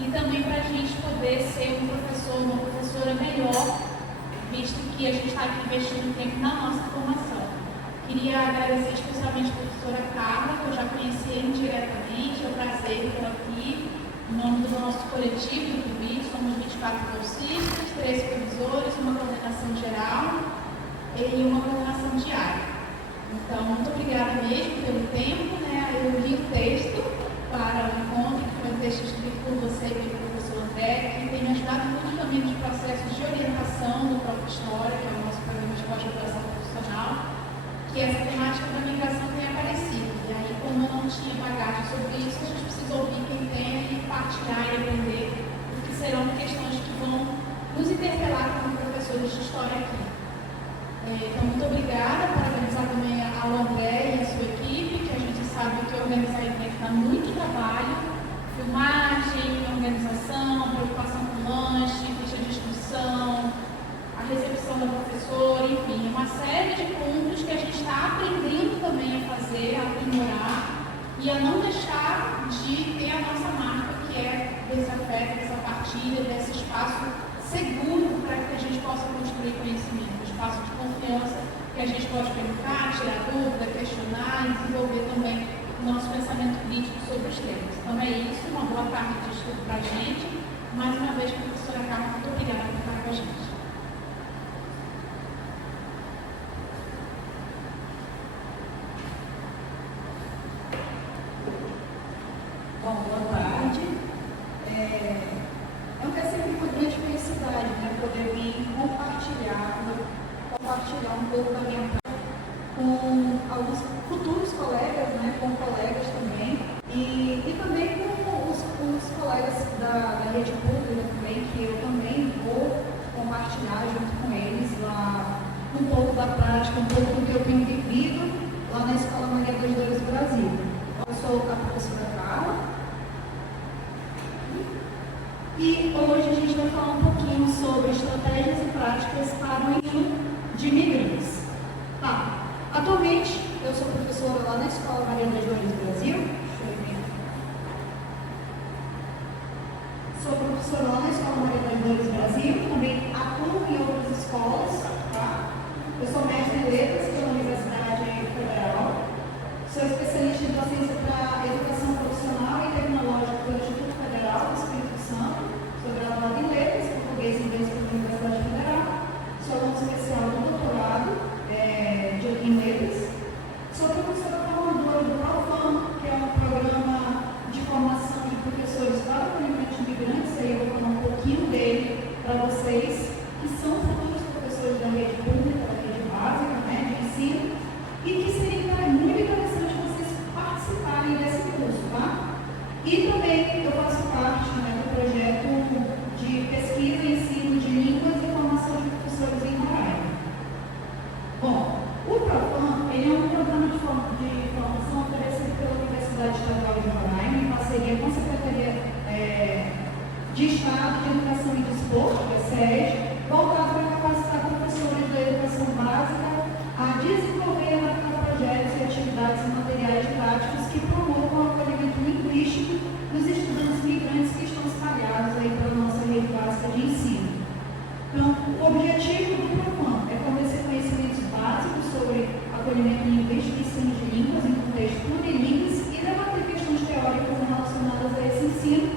e também para a gente poder ser um professor, uma professora melhor, visto que a gente está aqui investindo tempo na nossa formação. Queria agradecer especialmente a professora Carla, que eu já conheci indiretamente, é um prazer tê-la aqui, em nome do nosso coletivo do PIB. Somos 24 bolsistas, 3 supervisores, uma coordenação geral e uma coordenação diária. Então, muito obrigada mesmo pelo tempo, né? Eu li o texto para o encontro, que foi um texto escrito por você e pelo professor André, que tem me ajudado muito também nos processos de orientação do próprio História, que é o nosso programa de pós-graduação profissional, que essa temática da migração tem aparecido. E aí, como eu não tinha bagagem sobre isso, a gente precisa ouvir quem tem e partilhar e aprender, porque serão questões que vão nos interpelar como professores de História aqui. Então, muito obrigada, parabenizar também ao André e a sua equipe, que a gente sabe que organizar evento dá muito trabalho, filmagem, organização, preocupação com lanche, ficha de inscrição, a recepção da professora, enfim, uma série de pontos que a gente está aprendendo também a fazer, a aprimorar e a não deixar de ter a nossa marca, que é desse afeto, dessa partilha, desse espaço seguro para que a gente possa construir conhecimento, um espaço de confiança que a gente pode perguntar, tirar dúvida, questionar e desenvolver também o nosso pensamento crítico sobre os temas. Então é isso, uma boa tarde de estudo para a gente. Mais uma vez, professora Carla, muito obrigada por estar com a gente. Bom, boa tarde. É sempre uma grande felicidade, né, poder vir compartilhar um pouco da minha prática com alguns futuros colegas, né, com colegas também, e também com os colegas da rede pública também, que eu também vou compartilhar junto com eles lá um pouco da prática, um pouco do que eu tenho vivido lá na Escola Maria das Dores Brasil. Eu sou a professora Carla. E hoje a gente vai falar um pouquinho sobre estratégias e práticas para o ensino de imigrantes. Tá. Atualmente, eu sou professora lá na Escola Maria das Dores Brasil. Deixa eu ver. Sou professora lá na Escola Maria das Dores Brasil. Também atuo em outras escolas. Tá? Eu sou mestre em letras pela Universidade Federal. Sou especialista em docência para educação profissional e tecnológica pelo Instituto Federal do Espírito Santo. Sou graduada em letras, português e inglês pela Universidade Federal. Sou aluna especial do doutorado em letras. Sou professora formadora do PROFAM, que é um programa de formação de professores para o acolhimento de imigrantes. Aí eu vou falar um pouquinho dele para vocês, que são futuros professores da rede pública, da rede básica, né, de ensino, e que seria muito interessante vocês participarem desse curso, tá? E também eu faço parte, né, do projeto de pesquisa e ensino de línguas e formação de professores em Roraima. Bom, o PROFAM, ele é um programa de formação oferecido pela Universidade Estadual de Roraima, em parceria com a Secretaria de Estado de Educação e Desporto, que é SED, voltado para capacitar professores da educação básica a desenvolver e adaptar projetos e atividades e materiais didáticos que promovam o acolhimento linguístico dos estudantes migrantes que estão espalhados aí pela nossa rede básica de ensino. Então, o objetivo do PROFAM é fornecer conhecimentos básicos sobre acolhimento linguístico e ensino de línguas em contexto plurilíngues e debater questões teóricas relacionadas a esse ensino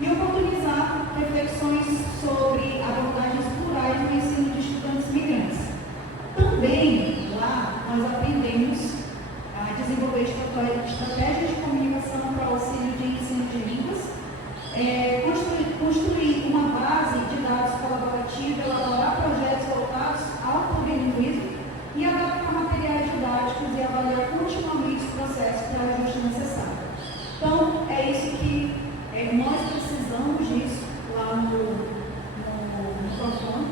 e oportunizar reflexões sobre abordagens plurais no ensino de estudantes migrantes. Também, lá, nós aprendemos a desenvolver estratégias de comunicação para o auxílio de ensino de línguas, construir uma base de dados colaborativa, elaborar projetos voltados ao plurilingüismo e adaptar materiais didáticos e avaliar continuamente os processos para ajuste necessário. Então, é isso que nós precisamos disso lá no PROFAM.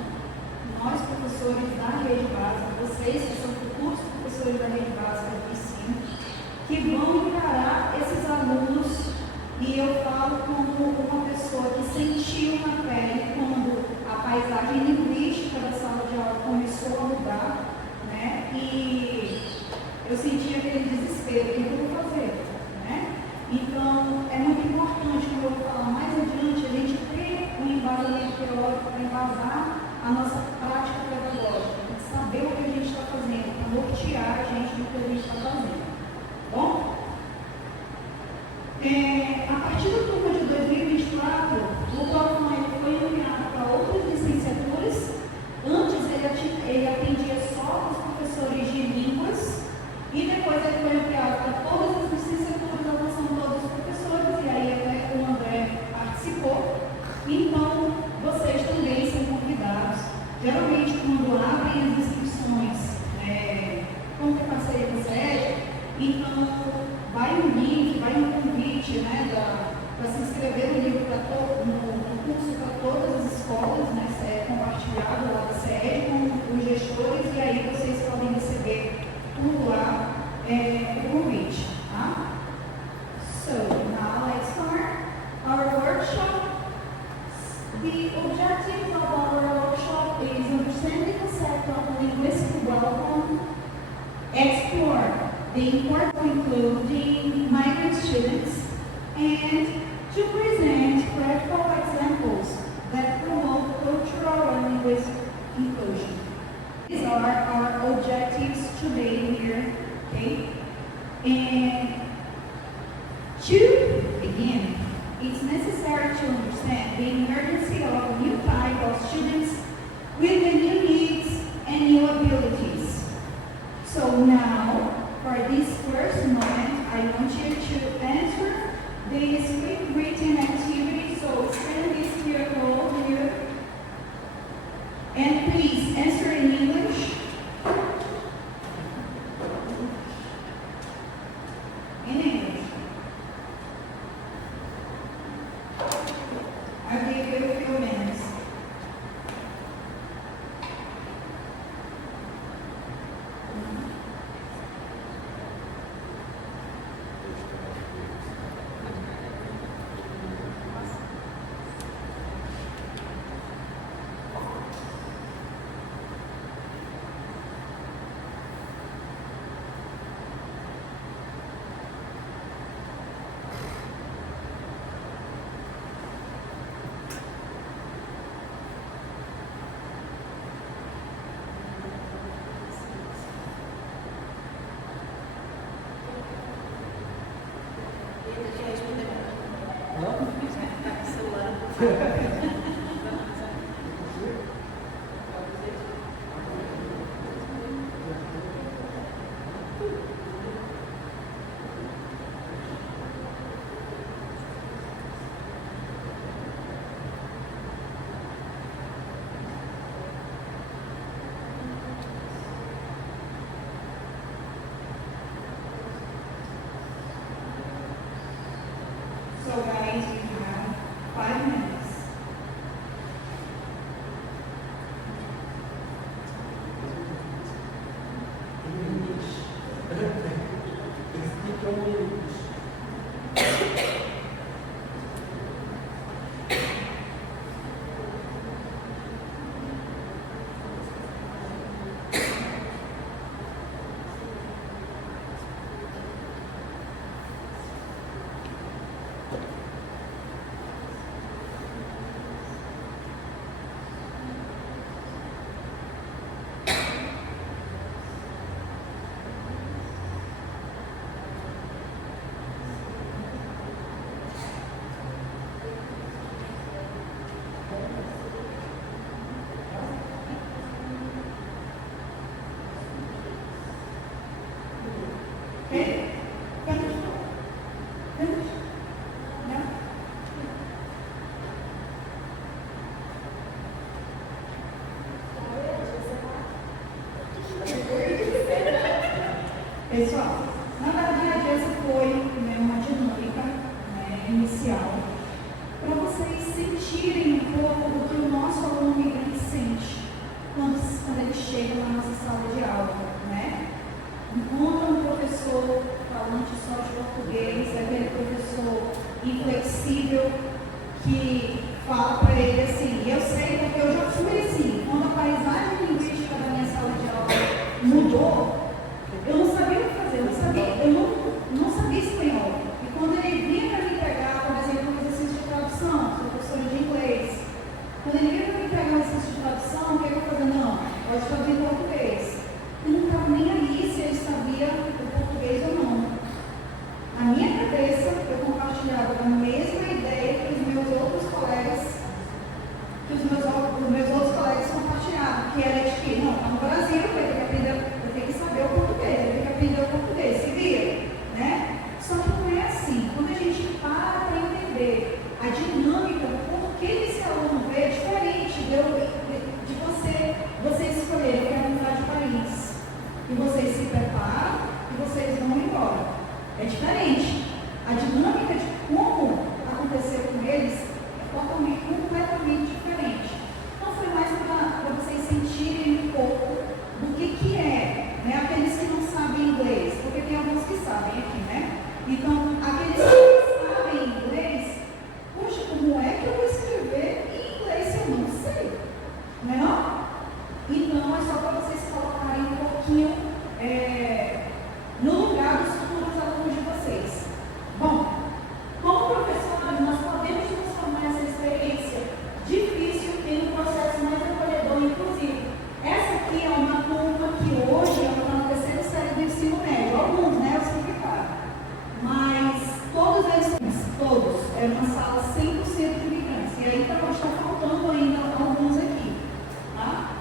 Nós, professores da rede básica, vocês que são futuros professores da rede básica de ensino, que vão encarar esses alunos, e eu falo como uma pessoa que sentiu na pele quando a paisagem linguística da sala de aula começou a mudar, né? E eu senti aquele desespero, o que eu vou fazer, né? Então, é muito importante, como eu vou falar mais adiante, a welcome, explore the importance of including migrant students, and to present practical examples that promote cultural and linguistic inclusion. These are our objectives today here, okay? And to begin, it's necessary to understand the emergency of a new type of students with the new needs and new abilities. So now, for this first moment, I want you to answer this quick written activity. So send this QR code here. And please answer in English. In English. I'll give you a few minutes. So guys, we have 5 minutes. Okay? Finish? Finish? No? Pessoal, na verdade essa foi uma dinâmica inicial para vocês sentirem um pouco do que o nosso aluno migrante sente quando ele chega na nossa sala de aula, né? Encontra um professor falante só de português, aquele professor inflexível que fala para ele assim, eu sei porque eu já fui assim, quando a paisagem linguística da minha sala de aula mudou, eu não sabia o que fazer, eu não sabia espanhol. E quando ele vinha para me entregar, por exemplo, um exercício de tradução, sou professora de inglês, quando ele vinha para me entregar um exercício de tradução, o que eu fazia? Não, pode fazer em português. Eu não estava nem ali se ele sabia o português ou não. Na minha cabeça, eu compartilhava a mesma ideia que os meus outros colegas compartilhavam, que era de que, não, está no Brasil, eu tenho que saber pouquinho no lugar dos futuros alunos de vocês. Bom, como professores, nós podemos transformar essa experiência difícil em um processo mais acolhedor e inclusivo. Essa aqui é uma turma que hoje está na terceira série do ensino médio, alguns, né, os que ficaram. Mas todos eles, todos, é uma sala 100% de migrantes. E aí pode estar faltando ainda alguns aqui. Tá?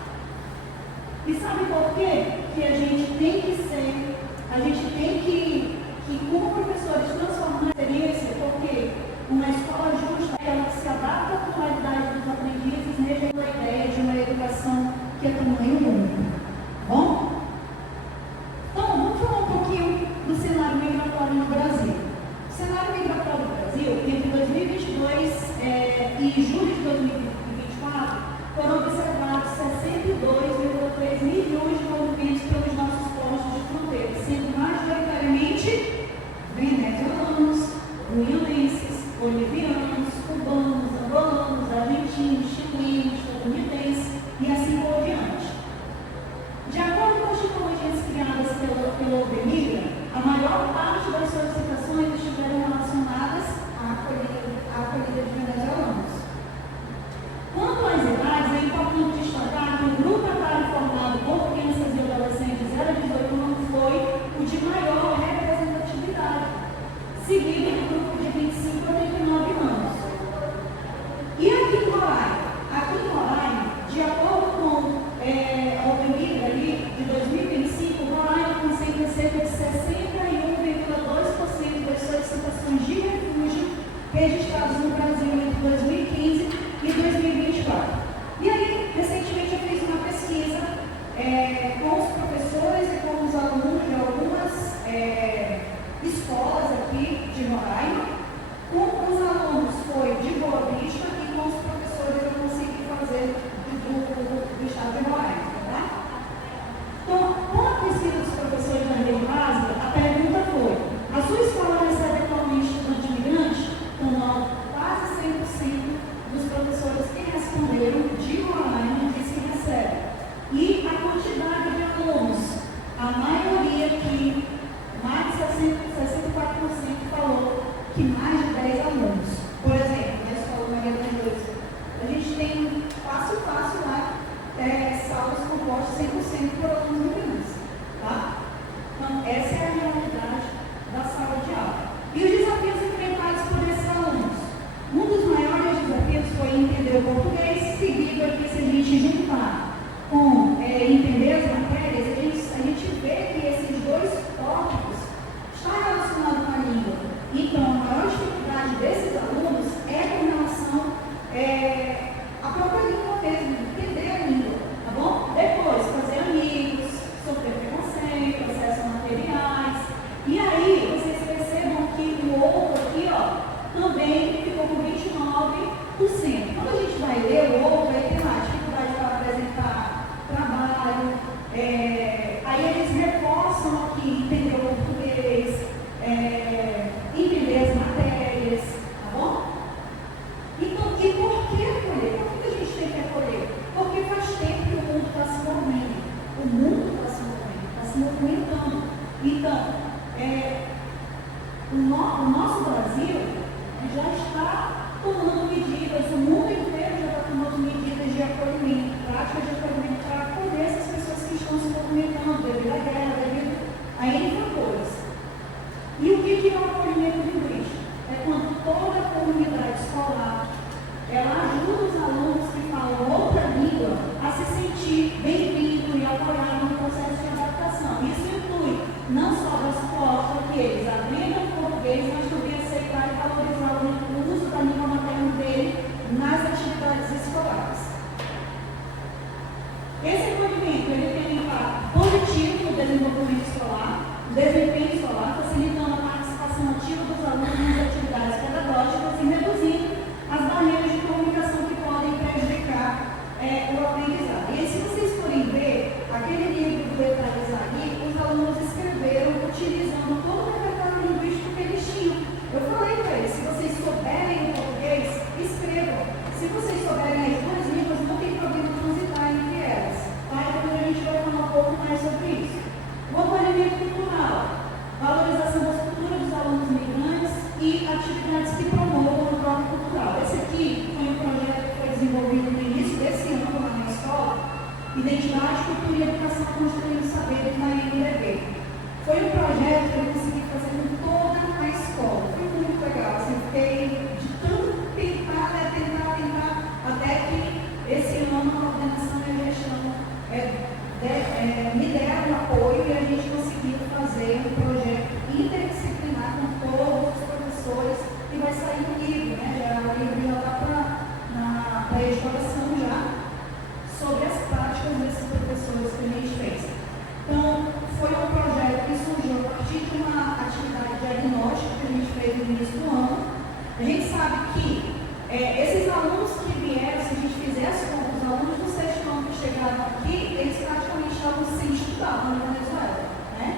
E sabe por quê? Que a gente tem que como professores, transformar a experiência, porque uma escola justa é ela que se adapta à pluralidade dos aprendizes, rejeitando a ideia de uma educação que é tamanho único. Bom? Então, vamos falar um pouquinho do cenário migratório no Brasil. O cenário migratório do Brasil, entre 2022 e julho de 2024, foram observados 62,3 milhões de movimentos pelos nossos postos de fronteira, sendo majoritariamente venezuelanos, guianenses, bolivianos, cubanos, angolanos, argentinos, chilenos, estadunidenses e assim por diante. De acordo com as tipologias criadas pela OBMIGRA, a maior parte das solicitações estiveram relacionadas à acolhida de venezuelanos. Quanto às idades, é importante destacar que o grupo etário formado por crianças e adolescentes 0 a 18 anos foi o de maior representatividade, seguido do grupo de 25 a 39 anos. E aqui em Roraima, de acordo com a OBMIGRA de 2025, Roraima concentra cerca de 61,2% das solicitações de refúgio registradas no Brasil entre 2015 e 2024. E aí, recentemente eu fiz uma pesquisa com os professores e com os alunos de algumas escolas aqui de Roraima. Com os alunos foi de Boa Vista e com os professores eu consegui fazer do estado de Roraima, tá? Então, com a pesquisa dos professores da rede básica, a pergunta foi: a sua escola recebe atualmente estudante migrante? Então, não, quase 100% dos professores que responderam de Roraima diz que recebe. E a quantidade de alunos, a maioria aqui, mais de 64% falou que mais de 10 alunos. Por exemplo, na escola Maria das Dores, a gente tem fácil lá salas compostas 100% por alunos migrantes. Tá? Então, essa é a realidade da sala de aula. E os desafios enfrentados por esses alunos? Um dos maiores desafios foi entender o português, seguido aqui, se a gente juntar com entender as matérias, a gente vê que esses dois tópicos estão relacionados com a língua. Então, a maior dificuldade desses alunos é com relação à própria língua mesmo, entender a língua, tá bom? Depois, fazer amigos, sofrer preconceito, acesso a materiais. E aí, vocês percebam que o outro aqui, também ficou com 29%. Quando a gente vai ler o outro, aí tem lá dificuldade para apresentar trabalho, aí eles reforçam aqui entender o português, entender as matérias, tá bom? Então, e por que acolher? Por que a gente tem que acolher? Porque faz tempo que o mundo está se movendo. O mundo está se movimentando. Então, o nosso Brasil já está tomando medidas, o mundo inteiro já está tomando medidas de acolhimento, práticas de acolhimento para acolher essas pessoas que estão se movimentando devido à guerra, devido a N fatores. E o que é o acolhimento linguístico? É quando toda a comunidade escolar ela ajuda os alunos que falam outra língua a se sentir bem-vindo e apoiado no processo de adaptação. Isso inclui não só dar suporte para que eles aprendam o português, mas também aceitar e valorizar o uso da língua materna dele nas atividades escolares. Identidade, Cultura e Educação Construindo Saber na NDB. Foi um projeto que eu consegui fazer com toda a escola. Foi muito legal. Assim, fiquei de tanto tentar, até que esse ano a coordenação e a gestão me deram apoio e a gente conseguiu fazer um projeto interdisciplinar com todos os professores e vai sair um livro, né? O livro já está para editoração já, sobre as práticas desses professores que a gente fez. Então, foi um projeto que surgiu a partir de uma atividade diagnóstica que a gente fez no início do ano. A gente sabe que esses alunos que vieram, se a gente fizesse com os alunos do sexto ano que chegaram aqui, eles praticamente estavam sem estudar na Venezuela, né?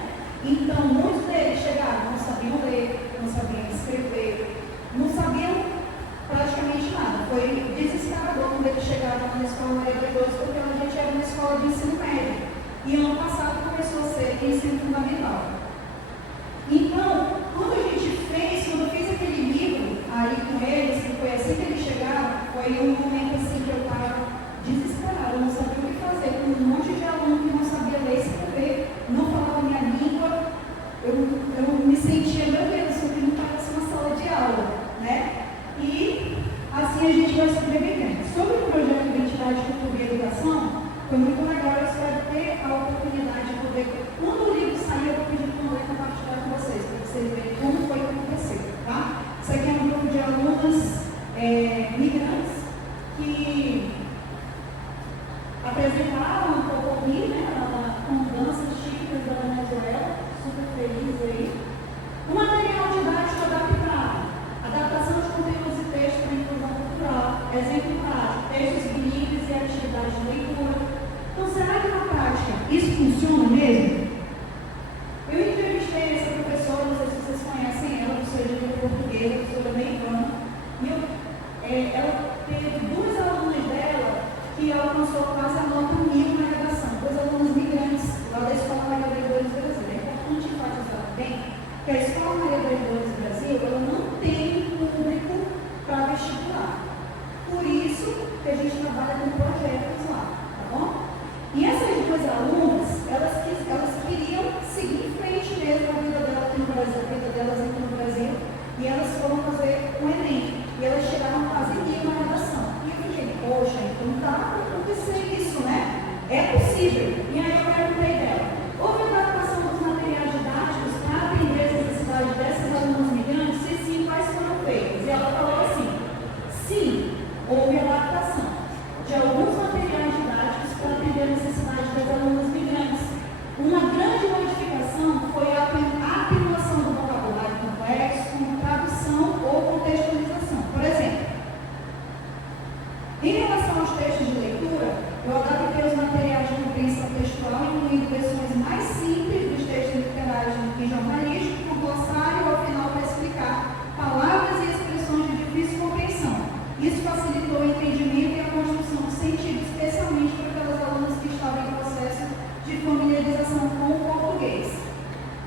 Então, muitos deles chegaram, não sabiam ler, não sabiam escrever, não sabiam praticamente nada. Foi desesperador quando eles chegaram na escola Maria de Deus, porque a gente era uma escola de ensino médio. E ano passado começou a ser ensino fundamental. Então, quando eu fiz aquele livro aí com eles, que foi assim que eles chegaram, foi um momento assim que eu estava desesperada, eu não sabia o que fazer, com um monte de aluno que não sabia ler e escrever, não falava minha língua, eu me sentia, meu Deus, isso aqui não parece uma sala de aula, né? E assim a gente vai sobrevivendo. Sobre o projeto Identidade, Cultura e Educação, foi muito legal, eu espero ter a oportunidade de poder, quando o livro sair, eu vou pedir para o André compartilhar com vocês, para vocês verem como foi que aconteceu, tá? Isso aqui é um grupo de alunos migrantes que apresentaram um pouco ali, né, com danças típicas da Venezuela, super felizes aí. Um material didático adaptado, adaptação de conteúdos e textos para a inclusão cultural, exemplo prático, textos bilíngues e atividades de leitura. Então, será que na prática isso funciona mesmo? Eu entrevistei essa professora, não sei se vocês conhecem ela, professora de português, professora americana, e ela teve duas alunas dela que alcançou quase a nota 1000 na redação, duas alunas migrantes lá da Escola Maria das Dores Brasil. É importante enfatizar também que a Escola Maria das Dores Brasil ela não tem público para vestibular. Por isso que a gente trabalha com projetos lá, tá bom? E essas duas alunas, elas queriam seguir em frente mesmo a vida delas aqui no Brasil, e elas foram fazer o Enem. E elas chegaram a quase 1000 na redação. E eu fiquei, poxa, então dá para acontecer isso, né? É possível. E aí eu perguntei dela, houve adaptação dos materiais didáticos para atender as necessidades dessas alunas migrantes? Se sim, quais foram feitas? E ela falou assim, sim, houve adaptação de alguns materiais didáticos para atender a necessidade das alunas migrantes. Uma grande modificação foi a atenuação do vocabulário complexo, como tradução ou contextualização. Por exemplo, em relação aos textos de leitura, eu adaptei os materiais de compreensão textual, incluindo versões mais simples dos textos literários e jornalísticos, com glossário ao final para explicar palavras e expressões de difícil compreensão. Isso facilitou o entendimento e a construção do sentido, especialmente para aquelas alunas que estavam em processo de familiarização com o português.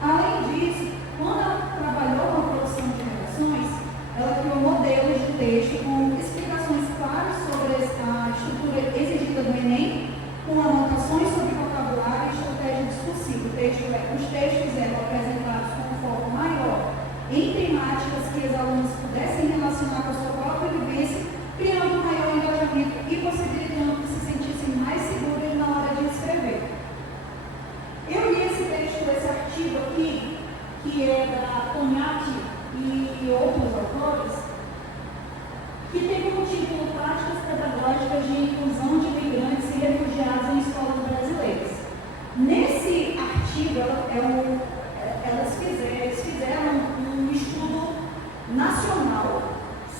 Além disso, quando ela trabalhou na produção de redações, ela criou modelos de texto com explicações claras sobre a estrutura exigida do Enem, com anotações sobre vocabulário e estratégia discursiva. Os textos eram apresentados com um foco maior em temáticas que os alunos pudessem relacionar com a sua própria vivência, criando um maior engajamento e possibilitando que se sentissem mais seguros na hora de escrever. Eu li esse texto, esse artigo aqui, que é da Tognatti e outros autores, que tem como título Práticas Pedagógicas de Inclusão de Imigrantes e Refugiados em Escolas Brasileiras. Nesse artigo, eles fizeram um estudo nacional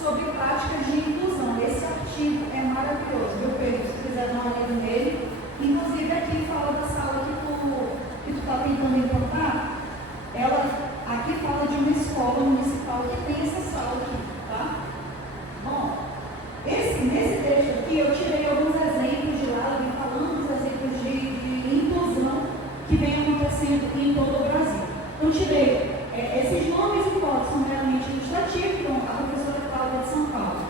sobre práticas de inclusão. Esse artigo é maravilhoso, viu, Pedro? Se quiser dar uma olhada nele. Inclusive, aqui fala da sala que tu está tentando implantar. Ela aqui fala de uma escola municipal que tem essa sala aqui, tá? Bom, nesse texto aqui eu tirei alguns exemplos de lá, eu vim falando dos exemplos de inclusão que vem acontecendo em todo o Brasil. Então, tirei esses nomes e fotos são realmente ilustrativos, então, a professora Cláudia de São Paulo.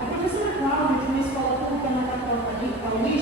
A professora Cláudia, de uma escola pública na capital paulista,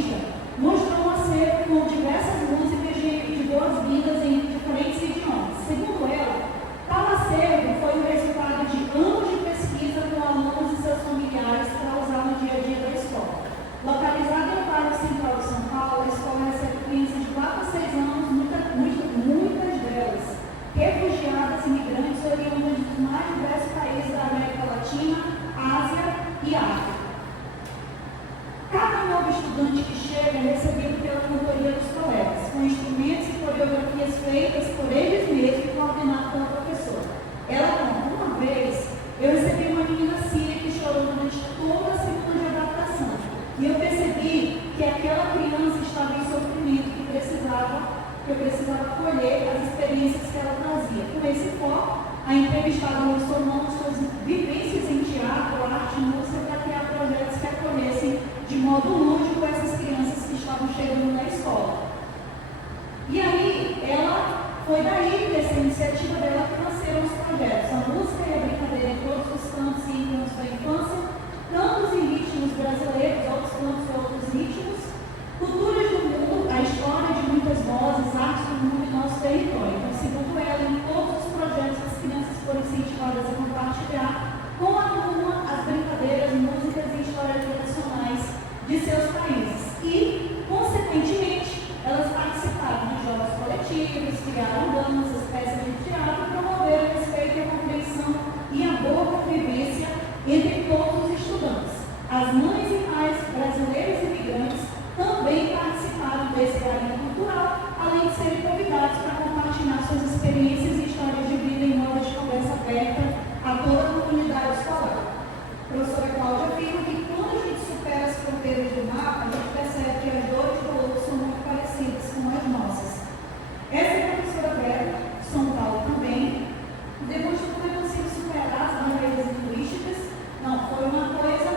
porque eu precisava colher as experiências que ela trazia. Com esse foco, a entrevistada mostrou suas vivências em teatro, arte e música para criar projetos que acolhessem de modo lúdico essas crianças que estavam chegando na escola. E aí, foi daí dessa iniciativa dela que nasceram os projetos, a música e a brincadeira em todos os cantos e encantos da infância, cantos e ritmos brasileiros, outros cantos e outros ritmos, culturas do mundo, a história de muitas vozes, artes do mundo e nosso território. Então, segundo ela, em todos os projetos as crianças foram incentivadas a compartilhar com a turma as brincadeiras, músicas e histórias tradicionais de seus países. E, consequentemente, elas participaram de jogos coletivos, criaram danças, peças de teatro, promoveram o respeito e a compreensão e a boa convivência entre todos os estudantes. As mães e pais brasileiros e imigrantes também participaram desse garimpo cultural, além de serem convidados para compartilhar suas experiências e histórias de vida em modo de conversa aberta a toda a comunidade escolar. A professora Cláudia afirma que quando a gente supera as fronteiras do mapa, a gente percebe que as dores do outro são muito parecidas com as nossas. Essa professora Vera, de São Paulo também, demonstrou como é possível superar as barreiras linguísticas. Não, foi uma coisa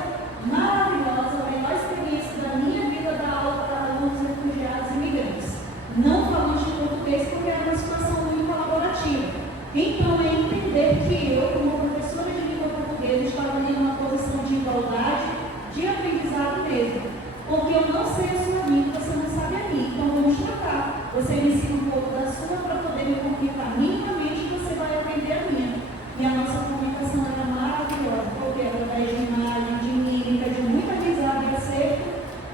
maravilhosa, a melhor experiência da minha vida dar aula para alunos refugiados e imigrantes. Não falando de português porque era uma situação muito colaborativa. Então, é entender que eu, como professora de língua portuguesa, estava ali numa posição de igualdade, de aprendizado mesmo. Porque eu não sei a sua língua, você não sabe a minha. Então, vamos trocar. Você me ensina um pouco da sua para poder me comunicar minimamente e você vai aprender a minha. E a nossa comunicação era maravilhosa, porque era através de imagem, de mímica, de muita risada e acerto,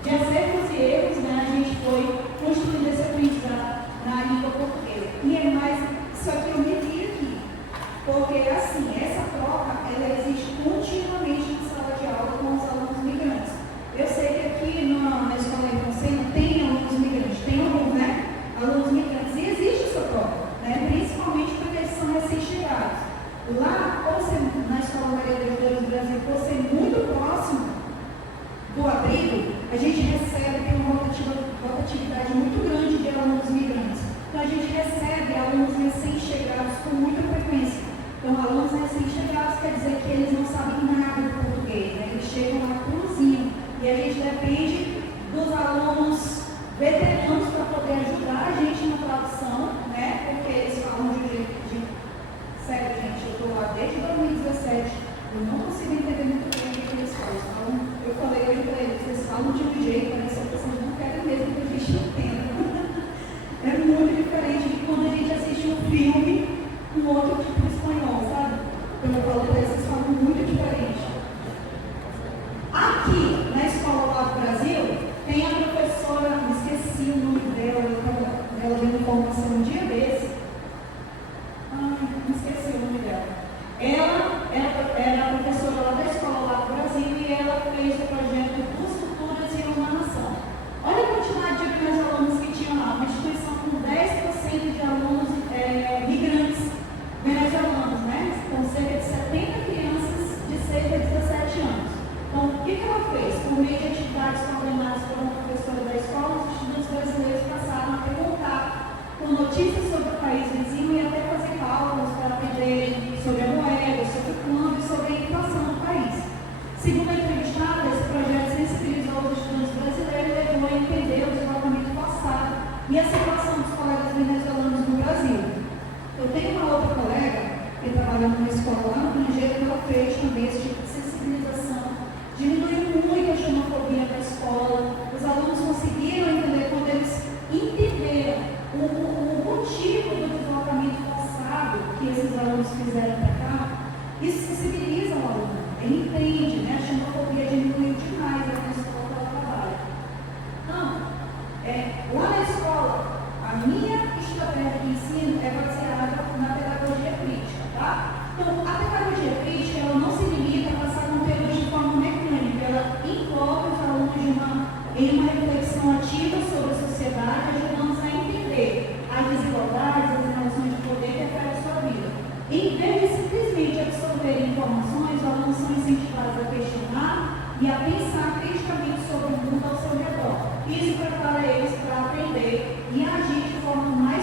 de acertos e erros, né? A gente foi construindo esse aprendizado na língua portuguesa. E é mais isso aqui eu me vi aqui, porque assim, essa troca, ela existe continuamente na sala de aula com os alunos migrantes. Eu sei que aqui na escola de Conselho tem alunos migrantes, tem alguns, né? Alunos migrantes, e existe essa troca, né? Principalmente porque eles são recém-chegados. Lá, na Escola Maria de Deus do Brasil, por ser muito próximo do abrigo, a gente recebe uma rotatividade muito grande de alunos migrantes. Então, a gente recebe alunos recém-chegados com muita frequência. Então, alunos recém-chegados quer dizer que eles não sabem nada do português, né? Eles chegam lá cruzinho. E a gente depende dos alunos veteranos para poder ajudar a gente na tradução, né? Porque eles falam de um jeito de... Sério, gente, eu estou lá desde 2017, eu não consigo entender muito bem o que eles falam. Eu falei hoje para eles, vocês falam de um jeito, parece que vocês não querem mesmo que a gente entenda. É muito diferente de quando a gente assiste um filme com outro tipo de espanhol, sabe? Quando eu falo para eles, vocês falam muito diferente. Aqui, na Escola lá do Brasil, tem a professora, me esqueci o nome dela, ela deu informação um dia desse. Me esqueci o nome dela. Ela era a professora lá da Escola lá do Brasil e ela fez o projeto Duas Culturas e uma Nação. Olha a quantidade de meus alunos que tinham lá, uma instituição com 10% de alunos migrantes venezuelanos, né? Com cerca de 70 crianças de cerca de 17 anos. Então, o que ela fez? Por meio de atividades coordenadas por uma professora da escola, os estudantes brasileiros passaram a ter contato com notícias sobre o país vizinho e até fazer cálculos para aprenderem sobre a moeda, sobre o câmbio e sobre a inflação do país. Segundo a entrevistada, esse projeto sensibilizou os estudantes brasileiros e levou a entender o deslocamento forçado e a situação dos colegas venezuelanos no Brasil. Eu tenho uma outra colega que trabalha numa escola lá no Rio que ela fez também esse tipo de sensibilização. Diminuiu muito a xenofobia da escola. Os alunos conseguiram entender quando eles entenderam o motivo do deslocamento forçado que esses alunos fizeram para cá. Isso sensibiliza o aluno. Ele entende, né? A xenofobia diminuiu demais na escola que ela trabalha. Então, lá na escola, a minha estratégia de ensino é baseada na pedagogia crítica, tá? Então, a pedagogia crítica, ela não se limita a passar conteúdo de forma mecânica, ela envolve os alunos em uma reflexão ativa sobre a sociedade, ajudando-os a entender as desigualdades, as relações de poder que afetam a sua vida. Em vez de simplesmente absorver informações, os alunos são incentivados a questionar e a pensar criticamente sobre o mundo ao seu redor. Isso prepara eles para aprender e agir de forma mais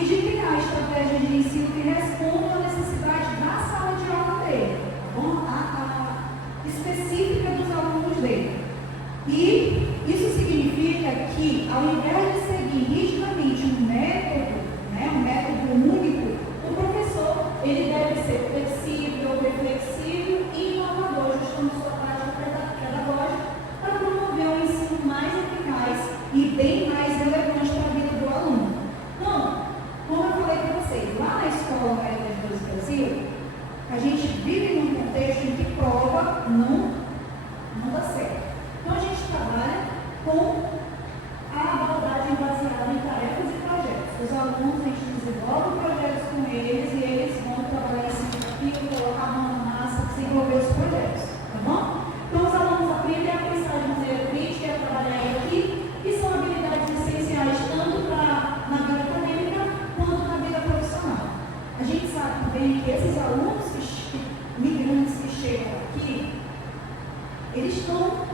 e de criar estratégias de ensino que respondam à necessidade da sala de aula dele, tá bom? A específica dos alunos dele. E isso significa que, ao invés de seguir rigidamente um método, né, um método único, o professor ele deve ser flexível, reflexivo e inovador, ajustando sua prática pedagógica para promover um ensino mais eficaz e bem mais relevante para a vida do aluno. Então, como eu falei para vocês, lá na escola Maria das Dores Brasil, a gente vive num contexto em que prova não dá certo. Então, a gente trabalha com a abordagem baseada em tarefas e projetos. Os alunos, a gente desenvolve projetos com eles e eles vão trabalhar em cima daquilo, colocar a mão na massa, desenvolver os projetos, tá bom? Então, os alunos aprendem a pensar de maneira crítica e a trabalhar em equipe, e são habilidades essenciais tanto na vida acadêmica quanto na vida profissional. A gente sabe também que esses alunos migrantes que chegam aqui, eles estão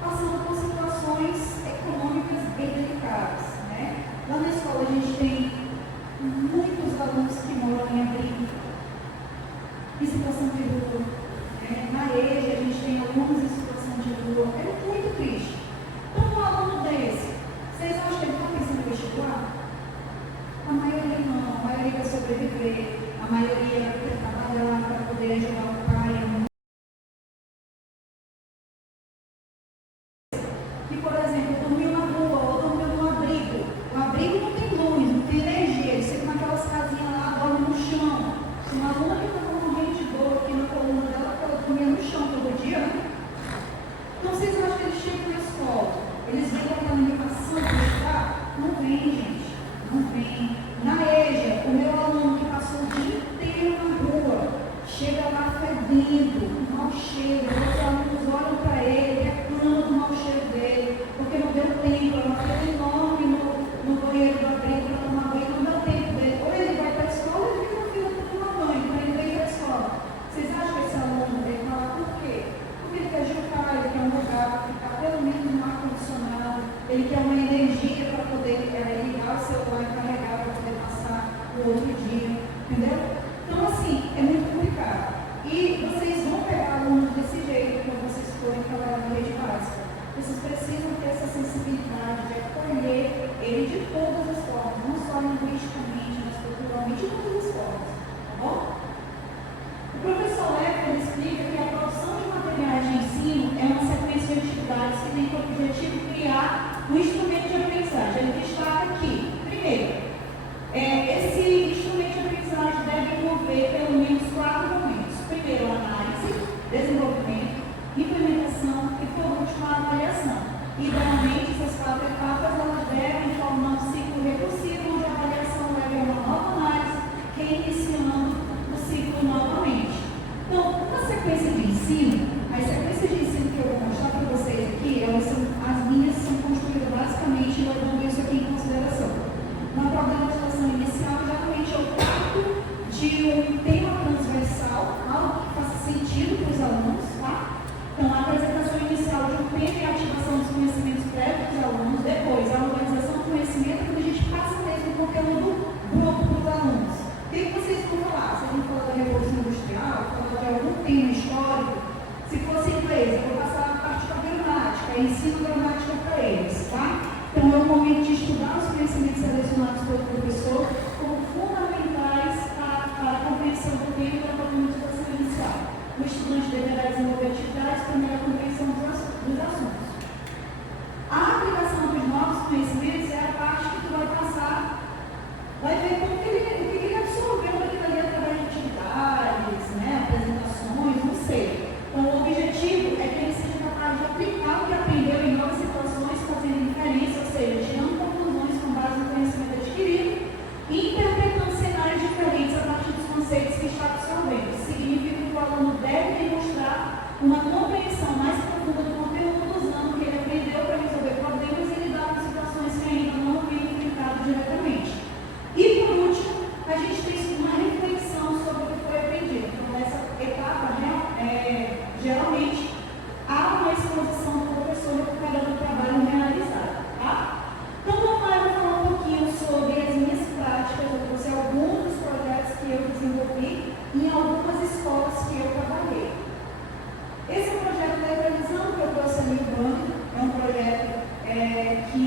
passando por situações econômicas bem delicadas, né? Lá na escola a gente tem muitos alunos que moram em abrigo, em situação de rua, né? Na EJA a gente tem alunos em situação de rua, é muito triste. Então, um aluno desse, vocês acham que ele está pensando em vestibular? A maioria não, a maioria vai sobreviver, a maioria vai trabalhar para poder ajudar o pai, a mãe. Que, por exemplo, dormiu na rua ou dormiu no abrigo. O abrigo não tem luz, não tem energia, eles ficam naquelas casinhas lá, dormem no chão. Uma aluna que estava morrendo de dor aqui na coluna dela, porque ela dormia no chão todo dia, né? Então, vocês acham que eles chegam na escola, eles vêm com aquela animação de estudar? Não vem, gente, não vem. Na EJA, o meu aluno que passou o dia inteiro na rua, chega lá fedendo, um mau cheiro, os alunos olham para ele, reclamam do mau cheiro dele, porque não deu tempo, é uma fila enorme no banheiro do abrigo para tomar banho, não deu tempo dele. Ou ele vai para a escola ou ele fica na fila para tomar banho, para ele ir para a escola. Vocês acham que esse aluno deve falar por quê? Porque ele quer juntar, ele quer um lugar para ficar pelo menos no ar-condicionado, ele quer uma energia para poder ligar o celular e carregar para poder passar o outro dia, entendeu? Então, assim, é muito complicado. E vocês vão pegar alunos desse jeito quando vocês forem trabalhar na rede básica. Vocês precisam ter essa sensibilidade de acolher ele de todas as formas, não só linguisticamente, mas culturalmente, de todas as formas. Tá bom? O professor Leco explica que a produção de materiais de ensino é uma sequência de atividades que tem como objetivo criar um instrumento de aprendizagem. Ele destaca que, primeiro, esse instrumento de aprendizagem deve envolver pelo menos 4 momentos. Primeiro, análise, desenvolvimento, implementação e, por último, a avaliação. Idealmente, essas 4 etapas elas devem formar um ciclo recursivo, onde a avaliação leva a uma nova análise, reiniciando o ciclo novamente. Então, uma sequência de ensino, as sequências de ensino que eu vou mostrar para vocês aqui, as minhas são construídas basicamente levando isso aqui em consideração. Na problematização inicial, geralmente eu trato de um tema transversal, algo que faça sentido para os alunos, tá? Então, a apresentação inicial de um tema e a ativação dos conhecimentos prévios dos alunos.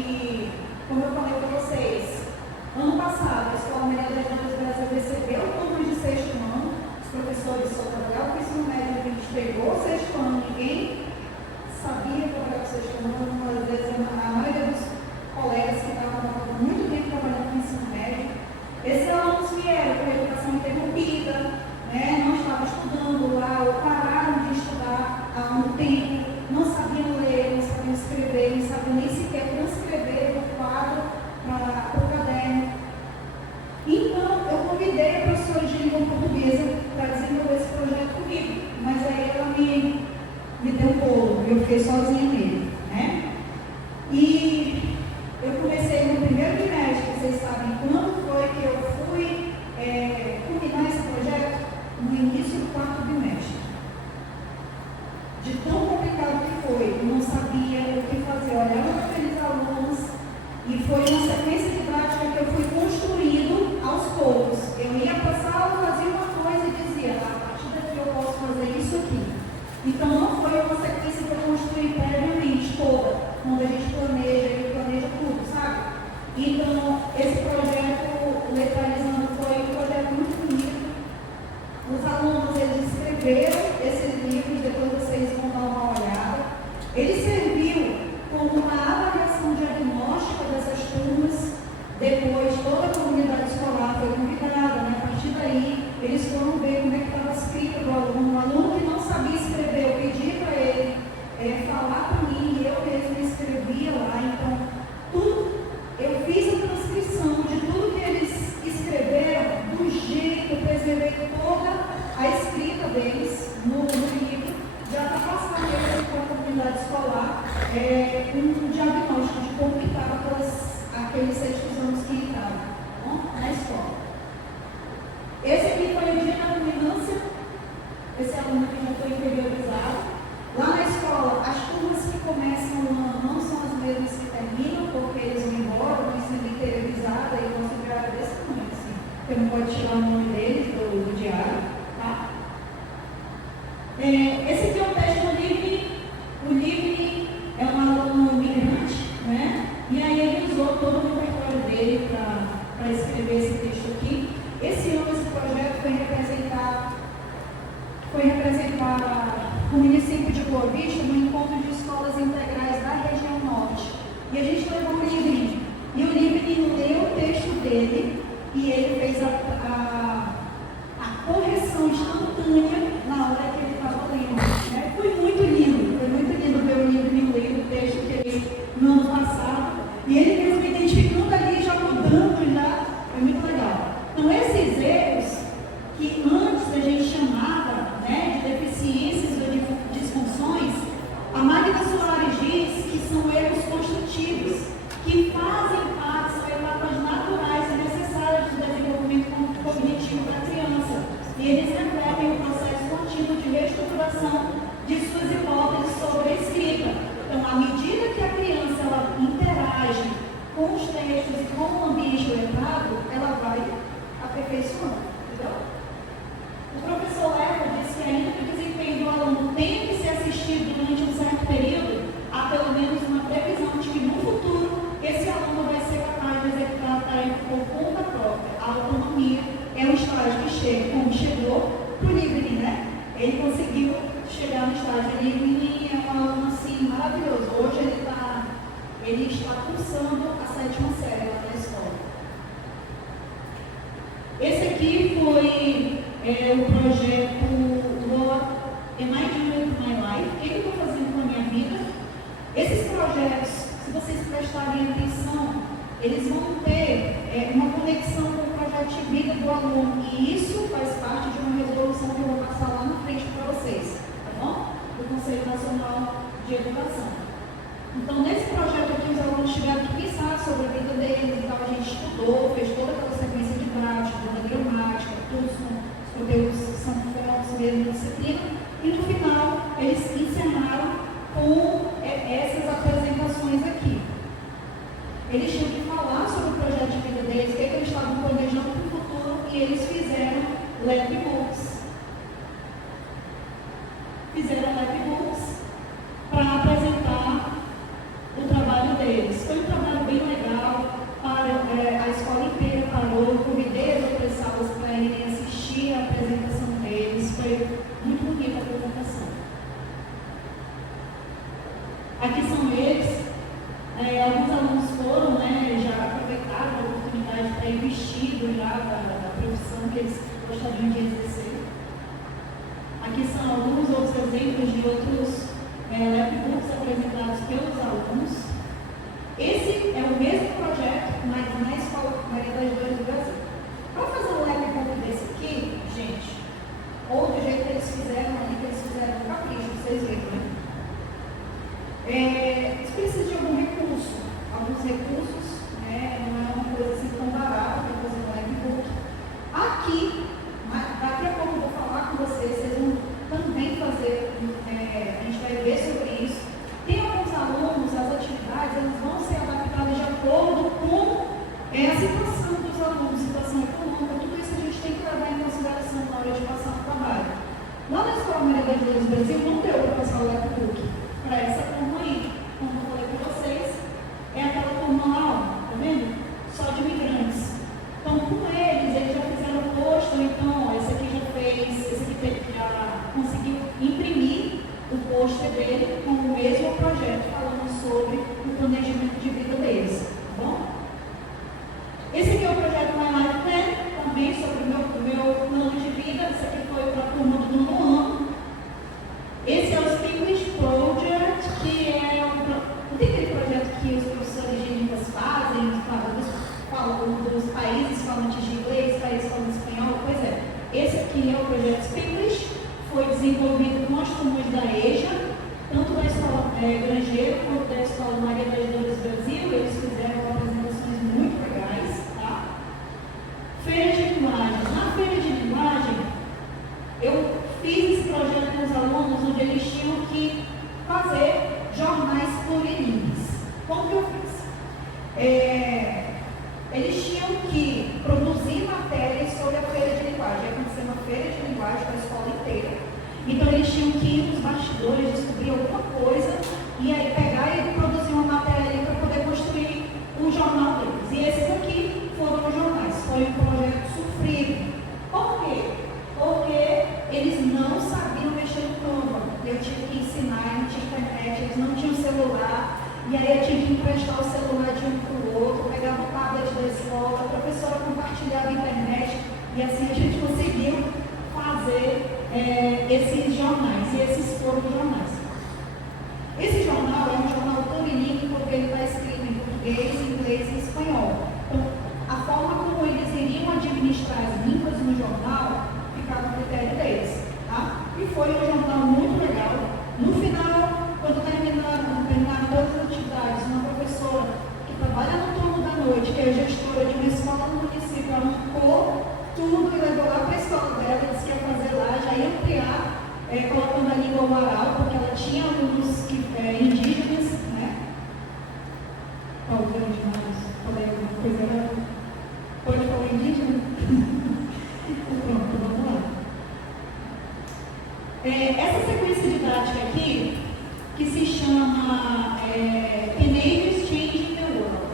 que, como eu falei para vocês, ano passado a Escola Maria das Dores Brasil recebeu turmas de sexto ano, os professores só trabalhavam com ensino médio, a gente pegou o sexto ano, ninguém sabia trabalhar com o sexto ano, às vezes a maioria dos colegas que estavam há muito tempo trabalhando com ensino médio, esses alunos vieram com a educação interrompida, né, não estavam estudando lá, ou pararam de estudar há um tempo, não sabiam ler, não sabiam escrever, não sabiam nem sequer transcrever o quadro para o caderno. Então, eu convidei a professora de língua portuguesa para desenvolver esse projeto comigo, mas aí ela me deu um bolo, eu fiquei sozinha nele, né? E eu comecei no primeiro bimestre, vocês sabem quando foi que eu fui culminar esse projeto? No início do quarto bimestre. De tão complicado que foi, eu não sabia o que fazer, olhava para aqueles alunos e foi uma sequência didática que eu fui construindo aos poucos. Eu ia para a sala, fazia uma coisa e dizia, a partir daqui eu posso fazer isso aqui. Então não foi uma sequência que eu construí previamente toda, quando a gente planeja tudo, sabe? Então esse projeto Letralizando foi um projeto muito bonito. Os alunos, eles escreveram esses livros, depois vocês vão dar uma olhada. Ele serviu como uma avaliação diagnóstica dessas turmas. Depois, toda a comunidade escolar foi convidada, né? A partir daí, eles foram ver como é que estava a escrita do aluno. Um aluno que não sabia escrever, eu pedi para ele falar para mim, e eu mesma escrevia lá. Então, eu fiz a transcrição de tudo que eles escreveram, do jeito, eu preservei toda a escrita deles no livro, já está passando mesmo para a comunidade escolar um diagnóstico de como que estava aqueles 6 anos que estavam na escola. Esse aqui foi o dia da culminância, esse aluno que já foi interiorizado. Lá na escola, as turmas que começam o ano não são as mesmas que terminam, porque eles vão embora, vão sendo interiorizadas e vão se virar desse tamanho, assim. Você não pode tirar o nome deles do diário, tá? Esse aqui é o teste do Livre. O Livre é um aluno imigrante, né? E aí ele usou todo o repertório dele para escrever esse texto aqui. Esse ano, esse projeto foi representar o município de Boa Vista no encontro de escolas integrais da região norte. E a gente levou o Livre. E o Livre leu o texto dele e ele fez a correção instantânea na hora que ele estava lendo. Né? Foi muito lindo ver o Livre ler o texto que ele no ano passado. E ele mesmo identificando ali, já mudando, já. Foi muito legal. Então, esses erros que antes a gente chamava, né, de deficiências ou de disfunções, a Magda Soares diz que são erros constitutivos, que fazem parte, são etapas naturais e necessárias do desenvolvimento cognitivo da criança. E eles refletem o processo contínuo de reestruturação de suas hipóteses sobre a escrita. Então, à medida que a criança ela interage com os textos e com o ambiente letrado, ela vai aperfeiçoando, entendeu? O professor Leva disse que ainda que o desempenho do aluno tenha que ser assistido durante um certo período, há pelo menos uma previsão de que no futuro esse aluno vai ser capaz de executar a tarefa por conta própria. A autonomia é um estágio que chega, como chegou para o Livre, né? Ele conseguiu chegar no estágio. Livre é um aluno assim maravilhoso. Hoje ele está cursando a 7ª série lá na escola. Esse aqui foi o projeto What Am I Doing with My Life? O que eu estou fazendo com a minha vida? Esses projetos, se vocês prestarem atenção, eles vão ter uma conexão com o projeto de vida do aluno. E isso faz parte de uma resolução que eu vou passar lá na frente para vocês, tá bom? Do Conselho Nacional de Educação. Então, nesse projeto aqui, os alunos tiveram que pensar sobre a vida deles, então a gente estudou, fez toda aquela sequência de prática, toda a gramática, todos os conteúdos que são fontes mesmo da disciplina, e no final, eles encerraram com essas apresentações aqui. Eles tinham que falar sobre o projeto de vida deles, o que eles estavam planejando para o futuro, e eles fizeram letbooks. Para apresentar o trabalho deles. Foi um trabalho alguns alunos foram, né, já aproveitaram a oportunidade para ir vestido já da profissão que eles gostariam de exercer. Aqui são alguns outros exemplos de outros lapbooks apresentados pelos alunos. Esse é o mesmo projeto, mas na Escola Maria das Dores do Brasil. Para fazer um lapbook desse aqui, gente, ou do jeito que eles fizeram ali, que eles fizeram no capricho, vocês viram, né? Eles precisam de algum recurso, alguns recursos, né? Não é uma coisa assim tão barata para fazer um lapbook. Aqui, daqui a pouco eu vou falar com vocês vão também fazer, a gente vai ver sobre isso. Tem alguns alunos, as atividades, elas vão ser adaptadas de acordo com a situação dos alunos, situação econômica, tudo isso a gente tem que levar em consideração na hora de passar o trabalho. Lá na Escola Maria das Dores do Brasil não deu para passar o lapbook para essa turma aí, como eu falei para vocês, é aquela turma lá, tá vendo? Só de imigrantes. Então, com eles já fizeram o posto, então, esse aqui já fez, esse aqui já conseguiu imprimir o pôster dele com o mesmo projeto, falando sobre o planejamento de vida deles, tá bom? Esse aqui é o projeto My Life Plan, também sobre o meu plano de vida. Esse aqui foi para a turma do nono ano. Esse é o English Project, que é não tem aquele projeto que os professores de línguas fazem, dos países falantes de inglês, países falantes de espanhol, pois é. Esse aqui é o projeto English, foi desenvolvido com as turmas da EJA, tanto da Escola Grangeiro quanto da Escola Maria das Dores Brasil. Eles fizeram apresentações muito legais, tá? Feira de linguagem. Na feira de linguagem, eu fiz esse projeto com os alunos, onde eles tinham que fazer jornais plurilingües. Como que eu fiz? Eles tinham que produzir matérias sobre a feira de linguagem. Ia acontecer uma feira de linguagem para a escola inteira. Então, eles tinham que ir nos bastidores, descobrir alguma coisa, e aí pegar e produzir uma matéria ali para poder construir o jornal deles. E esses aqui foram os jornais. Foi um projeto sofrido. Por quê? Porque eles não sabiam mexer no Canva. Eu tive que ensinar, não tinha internet, eles não tinham celular. E aí eu tive que emprestar o celular de um para o outro, pegava o tablet da escola, a professora compartilhava a internet, e assim a gente conseguiu fazer esses jornais, e esses foram os jornais. Esse jornal é um jornal plurilingüe porque ele está escrito em português, inglês e espanhol. Então, a forma como eles iriam administrar as línguas no jornal ficava a critério deles, tá? E foi um jornal muito legal. No final, quando terminaram todas as atividades, uma professora que trabalha no turno da noite, que é gestora de uma escola no município, arrancou tudo e levou lá para a escola dela, disse que ia fazer lá, já ia ampliar, colocando a língua oral, porque ela tinha alunos indígenas, né? Qual o grande demais? Falei alguma coisa errada? Pode falar indígena? Pronto, vamos lá. Essa sequência didática aqui, que se chama Teenagers Changing the World.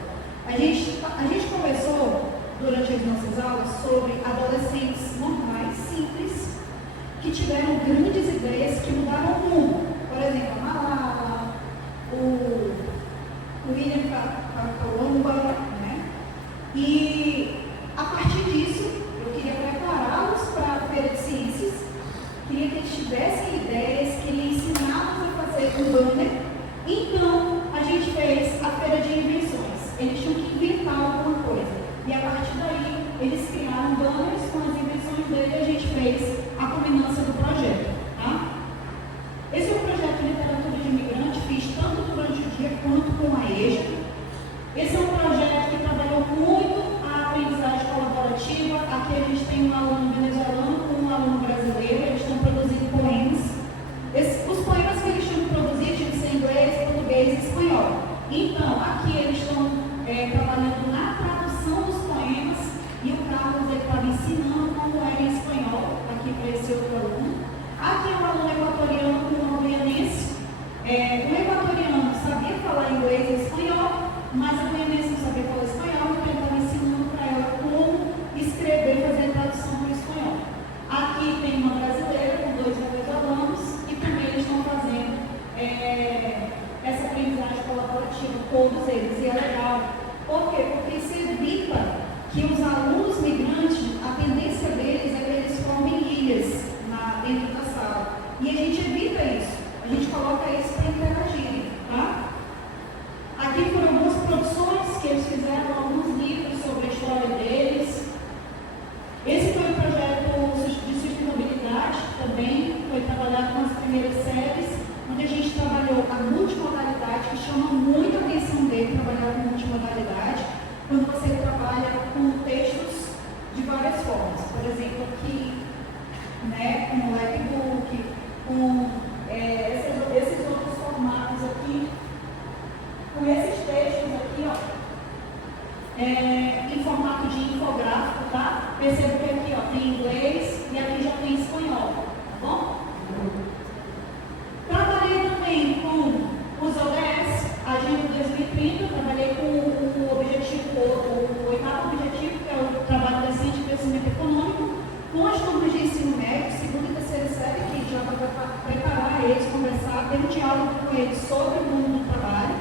A gente conversou durante as nossas aulas sobre adolescentes normais, simples, que tiveram grandes ideias que mudaram o mundo. Por exemplo, a Malala, o William Kakalamba, né? E a partir disso, eu queria prepará-los para a Feira de Ciências, queria que eles tivessem ideias, queria ensiná-los a fazer um banner. Então, a gente fez a Feira de Invenções. Eles tinham que inventar alguma coisa. E a partir daí, eles criaram banners com as invenções dele e a gente fez a culminância do projeto. Tá? Esse é um projeto de literatura de imigrante, fiz tanto durante o dia quanto com a EJA. Esse é um projeto que trabalhou muito a aprendizagem colaborativa. Aqui a gente tem um aluno venezuelano com um aluno brasileiro, eles estão produzindo poemas. Os poemas que eles tinham que produzir tinham que ser em inglês, português e espanhol. Então, aqui eles estão trabalhando na tradução dos poemas e o Carlos estava ensinando como era em espanhol, aqui para esse outro aluno. Aqui é um aluno equatoriano com um guianense. O equatoriano sabia falar inglês e espanhol, mas a guianense não sabia falar espanhol, então ele estava ensinando para ela como escrever e fazer a tradução para o espanhol. Aqui tem uma brasileira com 2 venezuelanos e também eles estão fazendo essa aprendizagem colaborativa, todos eles. E legal. Por quê? Porque isso evita que os alunos migrantes, a tendência deles é que eles formem ilhas dentro da sala. E a gente evita isso. A gente coloca isso para interagirem, tá? Aqui foram algumas produções que eles fizeram, alguns livros sobre a história deles. Esse foi um projeto de sustentabilidade também, foi trabalhado nas primeiras séries, onde a gente trabalhou a multimodalidade, que chama muito a atenção dele, trabalhar com multimodalidade, quando você trabalha com textos de várias formas. Por exemplo, aqui, né, com o Lightbook, com esses outros formatos aqui, com esses textos aqui, ó, em formato de infográfico, tá? Perceba que aqui, ó, tem inglês e aqui já tem espanhol, tá bom? Trabalhei também com os ODS, Agenda 2030, trabalhei com o objetivo, o oitavo objetivo, que é o trabalho decente e crescimento econômico, com as turmas de ensino médio, segunda e terceira série, que já para preparar eles, conversar, ter um diálogo com eles sobre o mundo do trabalho.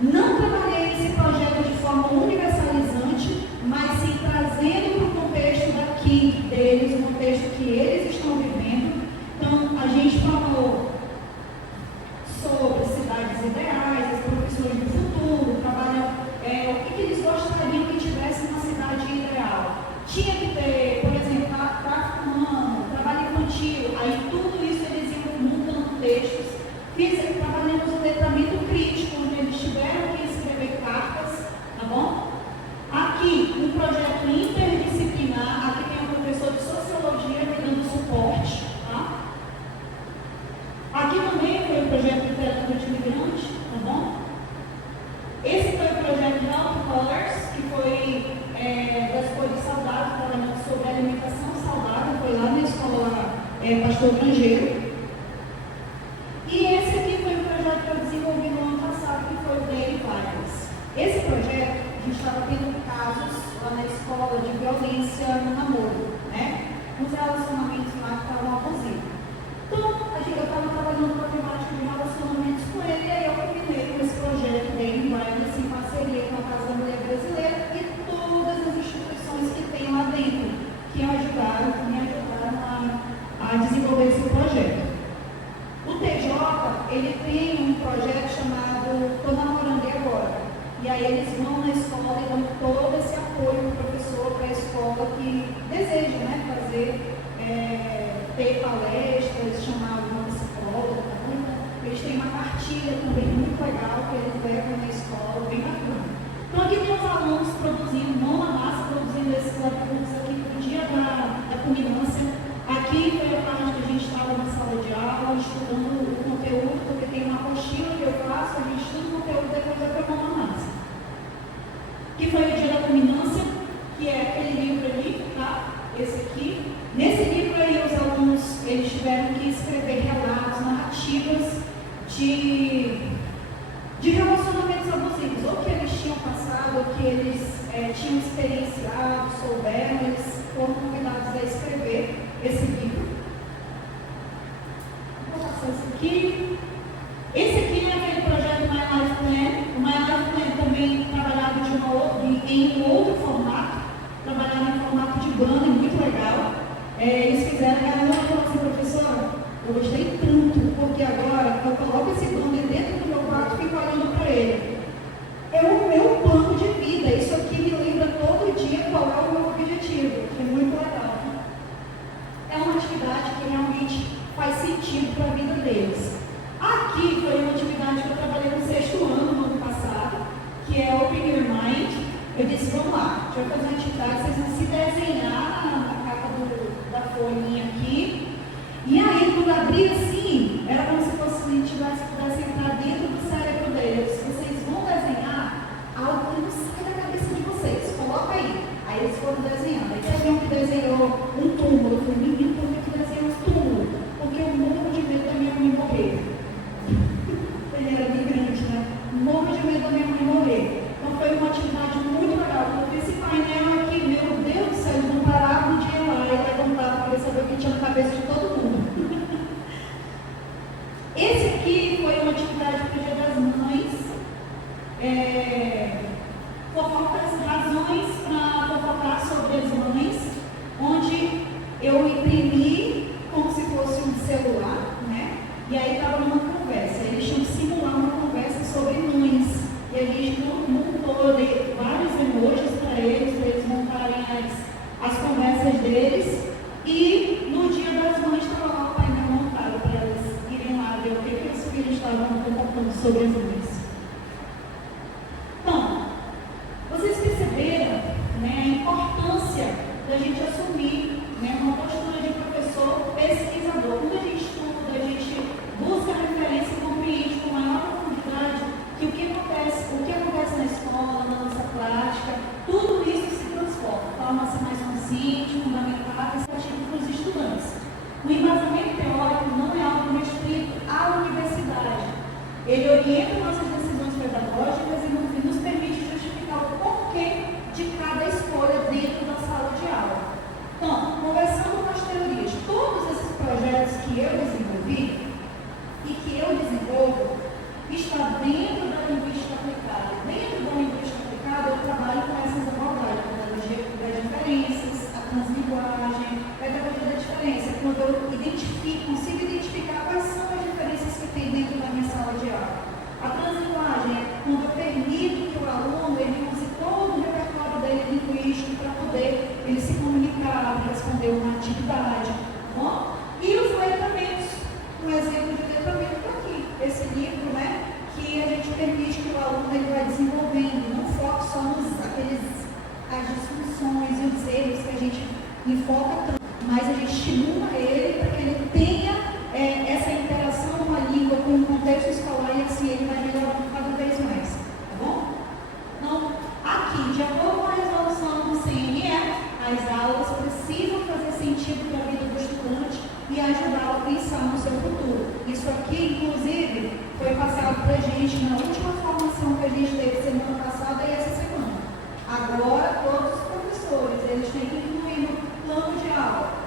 Não trabalhei esse projeto de forma universalizante, mas sim trazendo para o contexto daqui deles, o contexto que eles estão vivendo. Então, a gente falou sobre cidades ideais, as profissões do futuro, trabalham o que eles gostariam que tivesse uma cidade ideal. Tinha que ter, por exemplo, tráfico humano, trabalho infantil, aí tudo isso eles iam montando textos. Trabalhamos o letramento crítico, onde eles tiveram que escrever cartas, tá bom? Aqui, um projeto interdisciplinar, aqui tem um professor de sociologia me dando suporte, tá? Aqui também foi um projeto de literatura de imigrante, tá bom? Esse foi o projeto de Alto Colors, que foi das cores saudáveis, trabalhando sobre alimentação saudável, foi lá na escola Pastor Grangeiro. E esse aqui foi um projeto que eu desenvolvi no ano passado, que foi o Daily Violence. Esse projeto, a gente estava tendo casos lá na escola de violência no namoro, né? Uns relacionamentos lá que estavam abusivos. Então, eu estava trabalhando com a temática de relacionamentos com ele, e aí eu combinei com esse projeto Daily Violence em parceria com a Casa da Mulher Brasileira e todas as instituições que tem lá dentro, que me ajudaram a desenvolver esse projeto. O TJ, ele tem um projeto chamado Tô Namorando e Agora. E aí eles vão na escola e dão todo esse apoio para o professor, para a escola que deseja, né, ter palestras, chamar alguma psicóloga. Eles têm uma cartilha também muito legal que eles levam na escola, bem bacana. Então aqui tem os alunos produzindo, mão na massa, produzindo esses alunos aqui para o dia da culminância. Aqui foi a parte que a gente estava na sala de aula, estudando o conteúdo, porque tem uma apostila que eu faço, a gente estuda o conteúdo e depois vai para a mão na massa. Que foi o dia da culminância, que é aquele livro ali, tá? Esse aqui. Nesse livro aí, os alunos, eles tiveram que escrever relatos, narrativas de relacionamentos abusivos, ou que eles tinham passado, ou que eles tinham experienciado, souberam, eles foram convidados a escrever esse livro. Vou passar esse aqui. Esse aqui é aquele projeto My Life Plan. O My Life Plan também trabalhado em um outro formato, trabalhado em formato de banda, muito legal. Eles fizeram, a galera falou assim, professora, eu gostei tanto, porque agora eu coloco esse banda dentro do meu quarto e fico olhando para ele. É o meu plano de vida, isso aqui me lembra todo dia qual é o meu objetivo, que é muito legal. É uma atividade que realmente faz sentido para a vida deles. Aqui foi uma atividade que eu trabalhei no 6º ano, no ano passado, que é Open Your Mind. Eu disse, vamos lá, a gente vai fazer uma atividade, vocês vão se desenhar na capa da folhinha aqui. E aí, quando abrir assim, era como se fosse pudesse entrar dentro do cérebro deles. Vocês vão desenhar algo que não sai da cabeça de vocês. Coloca aí. Aí eles foram desenhando. Aí teve um que desenhou um túmulo. Eu falei, menino, por que desenhou um túmulo? Porque eu morro de medo da minha mãe morrer. Ele era bem grande, né? Morro de medo da minha mãe morrer. Então foi uma atividade muito legal. Porque esse painel aqui, meu Deus do céu, eles não paravam de ir lá e levantar para saber o que tinha na cabeça de todo mundo. Esse aqui foi uma atividade para o Dia das Mães. sentido para a vida do estudante e ajudá-lo a pensar no seu futuro. Isso aqui, inclusive, foi passado para a gente na última formação que a gente teve semana passada e essa semana. Agora, todos os professores, eles têm que incluir no plano de aula.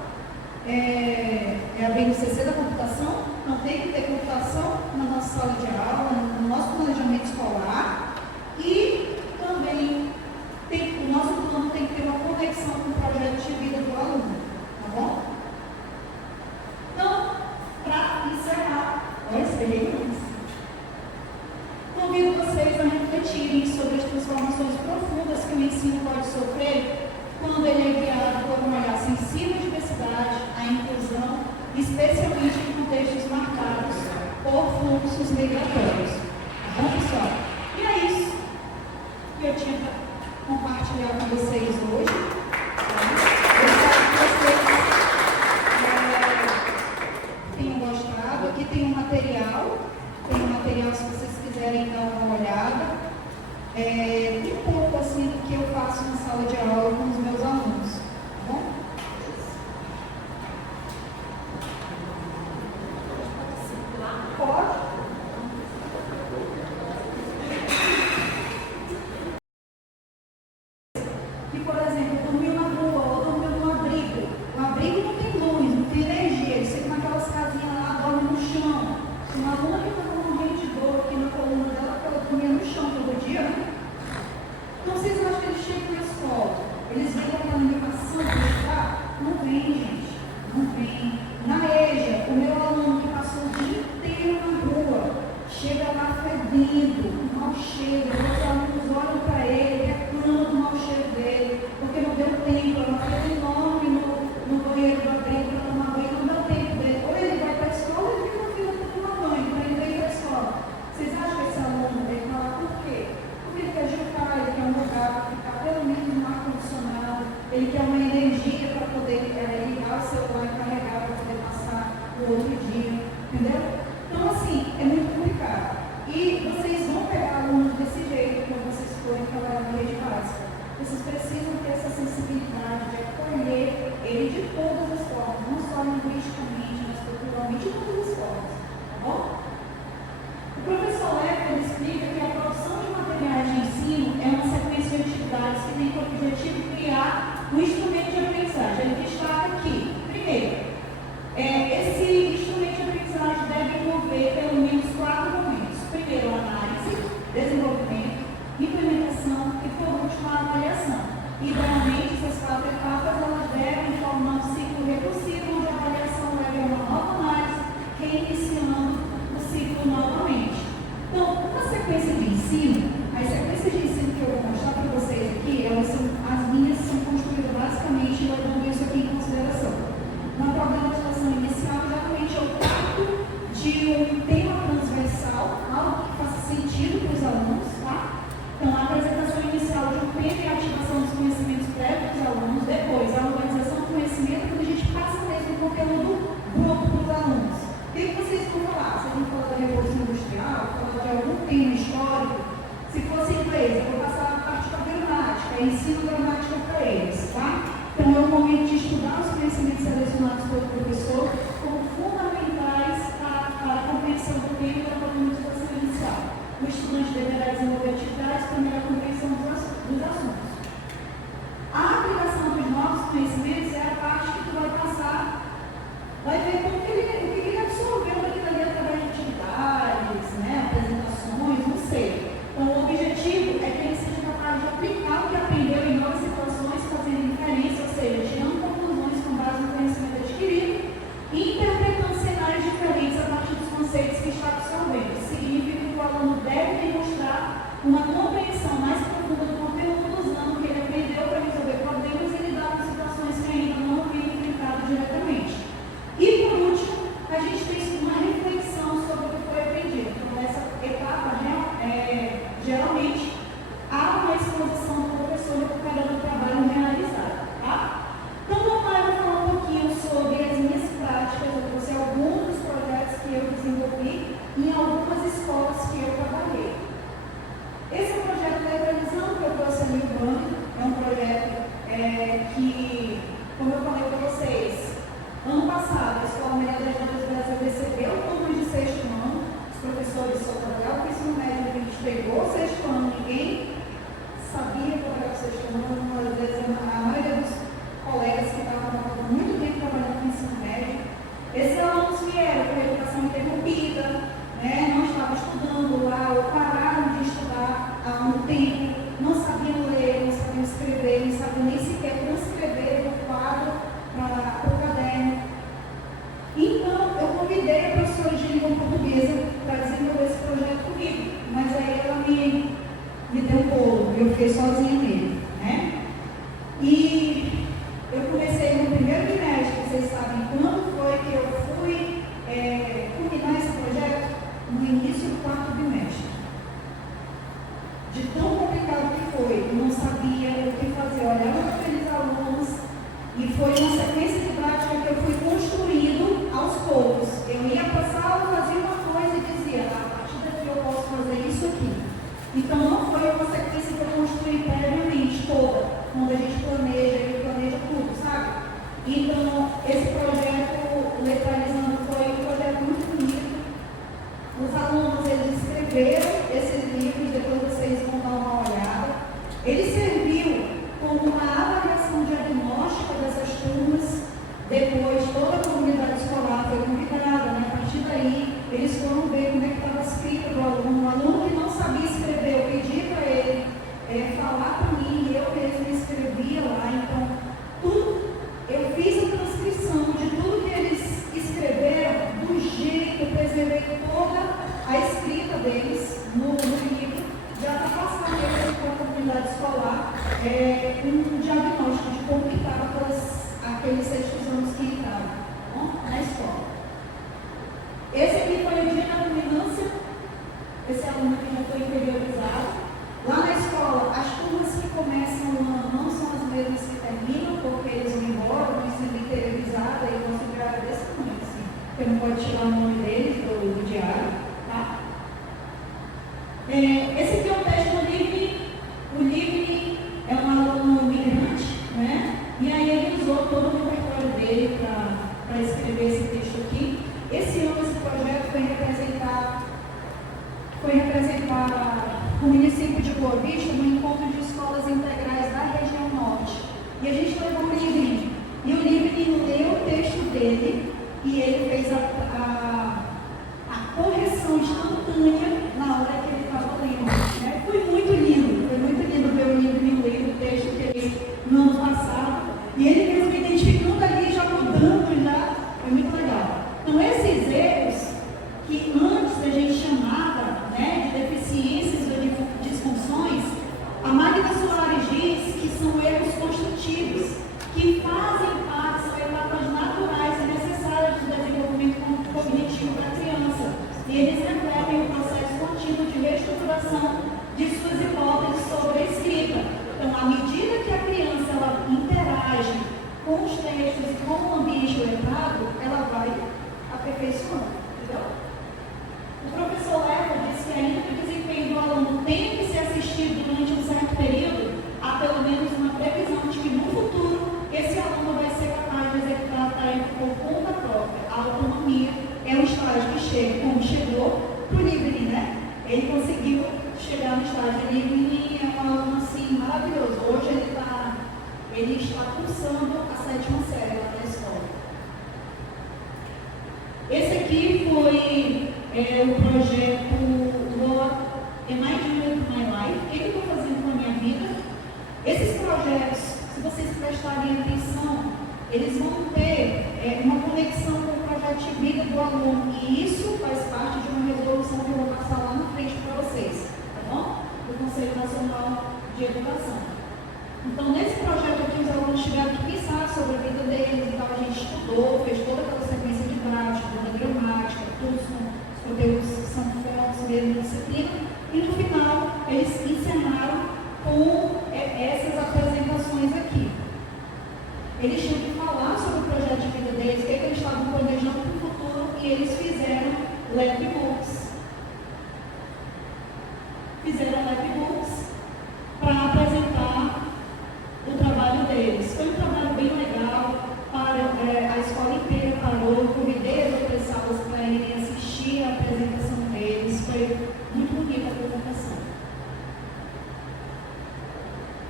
É a BNCC da computação, não tem que ter computação na nossa sala de aula, no nosso planejamento escolar, e também o nosso plano tem que ter uma conexão com o projeto de vida do aluno, tá bom? Então, para encerrar, olha, esperei mais. Convido vocês a refletirem sobre as transformações profundas que o ensino pode sofrer quando ele é guiado por um olhar sensível à diversidade, à inclusão, especialmente em contextos marcados por fluxos migratórios. Tá bom, pessoal? E é isso que eu tinha para compartilhar com vocês hoje. Eu espero que vocês tenham gostado. Aqui tem um material se vocês quiserem dar uma olhada. Um pouco assim do que eu faço na sala de aula com os meus alunos. Tá bom? Pode? Que, por exemplo, dormiu na rua ou dormiu num abrigo. O abrigo não tem luz, não tem energia. Eles ficam naquelas casinhas lá, dormem no chão. Se uma aluna que está morrendo de dor aqui na coluna dela, porque ela dormia no chão todo dia, né? Então, vocês acham que eles chegam na escola? Eles vêm com aquela animação de estudar? Não vem, gente. Não vem. Na EJA, o meu aluno que passou o dia inteiro na rua, chega lá fedendo, com mau cheiro. Os alunos olham para ele, reclamam do mau cheiro dele, porque não deu tempo. É uma fila enorme no banheiro do abrigo para tomar banho, não deu tempo dele. Ou ele vai para a escola ou ele fica na fila para tomar banho, para ele ir para a escola. Vocês acham que esse aluno vai falar por quê? Porque ele quer juntar, ele quer um lugar para ficar pelo menos no ar-condicionado, ele quer uma energia para poder ligar o celular e carregar para poder passar o outro dia, entendeu? Então, assim, é muito complicado. E vocês vão pegar alunos desse jeito quando vocês forem trabalhar na rede básica. Vocês precisam ter essa sensibilidade de acolher ele de todas as formas, não só linguisticamente, mas culturalmente, de todas as formas, tá bom? O professor Leco explica que a produção de materiais de ensino é uma sequência de atividades que tem como objetivo criar um instrumento de aprendizagem. Ele destaca que, primeiro, esse instrumento de aprendizagem deve envolver pelo menos 4 momentos. Primeiro, análise, desenvolvimento, implementação e, por último, a avaliação. Idealmente, essas 4 etapas elas devem formar um ciclo recursivo onde a avaliação leva a uma nova análise, reiniciando o ciclo novamente. Então, uma sequência de ensino, as sequências de ensino que eu vou mostrar para vocês aqui, as minhas são construídas basicamente levando isso aqui em consideração. Na programação inicial, geralmente eu trato de um tema transversal, algo que faça sentido para os alunos, tá? Então, a apresentação inicial de um tema e a ativação dos conhecimentos prévios dos alunos, depois a organização do conhecimento, quando a gente passa mesmo o conteúdo bruto para os alunos. O que vocês vão falar? Vocês vão falar da Revolução Industrial, falar de algum tema histórico? Se fosse inglês, eu vou passar a parte da gramática, ensino gramática para eles, tá? Então, é o momento de estudar os conhecimentos selecionados pelo professor como fundamentais para a compreensão do tema e da programação inicial. O estudante deverá desenvolver atividades para melhor compreensão dos assuntos. A aplicação dos novos conhecimentos é a parte que tu vai passar, vai ver como que ele absorveu daquilo ali através de atividades, né, apresentações, não sei. Então, o objetivo é que ele seja capaz de aplicar o que aprendeu em novas situações, fazendo inferência, ou seja, tirando conclusões com base no conhecimento adquirido e interpretando cenários diferentes a partir dos conceitos que está absorvendo. Significa que o aluno deve demonstrar uma compreensão mais profunda Ano passado, a Escola Maria das Dores do Brasil recebeu turmas de sexto ano, os professores souberam legal, porque o ensino médio a gente pegou o sexto ano, ninguém sabia qual era o sexto ano, às vezes a maioria dos colegas que estavam há muito tempo trabalhando no ensino médio, esses alunos vieram com a educação interrompida, né, não estavam estudando lá, ou pararam de estudar há um tempo, não sabiam ler, não sabiam escrever, não sabiam nem sequer transcrever o quadro para o caderno. Então, eu convidei a professora de língua portuguesa para desenvolver esse projeto comigo, mas aí ela me deu um bolo, eu fiquei sozinha nele, né? E eu comecei no primeiro bimestre, vocês sabem quando foi que eu fui culminar esse projeto? No início do quarto bimestre. De tão complicado que foi, eu não sabia o que fazer, olhava para aqueles alunos e foi uma sequência de prática que eu fui construindo aos poucos. Eu ia para a sala, fazia uma coisa e dizia, a partir daqui eu posso fazer isso aqui. Então não foi uma sequência que eu construí previamente toda, quando a gente planeja tudo, sabe? Então esse projeto Letralizando foi um projeto muito bonito. Os alunos, eles escreveram esses livros, depois vocês vão dar uma olhada. Ele serviu como uma avaliação diagnóstica dessas turmas. Depois, toda a comunidade escolar foi convidada, né? A partir daí, eles foram ver como é que estava escrito para o aluno. Um aluno que não sabia escrever, eu pedi para ele falar para mim, e eu mesmo escrevia lá. Então, eu fiz a transcrição de tudo que eles escreveram, do jeito, eu preservei toda a escrita deles no livro. Já está passando aqui para a comunidade escolar um diagnóstico de como que estava aqueles sextos anos que estavam na escola. Esse aqui foi o dia da culminância, esse aluno que já foi interiorizado. Lá na escola, as turmas que começam o ano não são as mesmas que terminam, porque eles vão embora, vão sendo interiorizados, e vão ficar desse tamanho, assim. Você não pode tirar o nome deles do diário, tá? Esse aqui é o teste do Livre. O Livre é um aluno migrante, né? E aí ele usou todo o repertório dele para escrever esse texto aqui. Esse ano esse projeto foi representar o município de Boa Vista no encontro de escolas integrais da região norte. E a gente levou o Livre. E o Livre leu o texto dele e ele fez a correção instantânea na hora que ele estava lendo. Né? Foi muito lindo ver o Livre ler o texto que ele no ano passado. E ele mesmo identificando ali, já mudando, já foi muito legal. Então, esses erros que antes a gente chamava, né, de deficiências ou de disfunções, a Magda Soares diz que são erros constitutivos, que fazem parte, são etapas naturais e necessárias do desenvolvimento cognitivo da criança. E eles refletem o processo contínuo de reestruturação de suas hipóteses sobre a escrita. Então, à medida que a criança ela interage com os textos e com o ambiente letrado, ela vai aperfeiçoando, entendeu? O professor Leva disse que ainda que o desempenho do aluno tenha que ser assistido durante um certo período, há pelo menos uma previsão de que no futuro esse aluno vai ser capaz de executar a tarefa por conta própria. A autonomia é um estágio que chega, como chegou para o Livre, né? Ele conseguiu chegar no estágio Livre, é um aluno assim maravilhoso. Hoje ele está cursando a 7ª série lá na escola. Esse aqui foi o projeto Am I Doing My Life? O que eu estou fazendo com a minha vida? Esses projetos, se vocês prestarem atenção, eles vão ter uma conexão com o projeto de vida do aluno, e isso faz parte de uma resolução que eu vou passar lá na frente para vocês, tá bom? Do Conselho Nacional de Educação. Então, nesse projeto aqui, os alunos tiveram que pensar sobre a vida deles, então a gente estudou, fez toda aquela sequência de prática, toda a gramática, todos os conteúdos que são fontes mesmo da disciplina, e no final, eles encerraram com essas apresentações aqui. Eles tinham que falar sobre o projeto de vida deles, o que eles estavam planejando para o futuro, e eles fizeram lapbooks. Para apresentar o trabalho deles. Foi um trabalho bem legal para a escola inteira.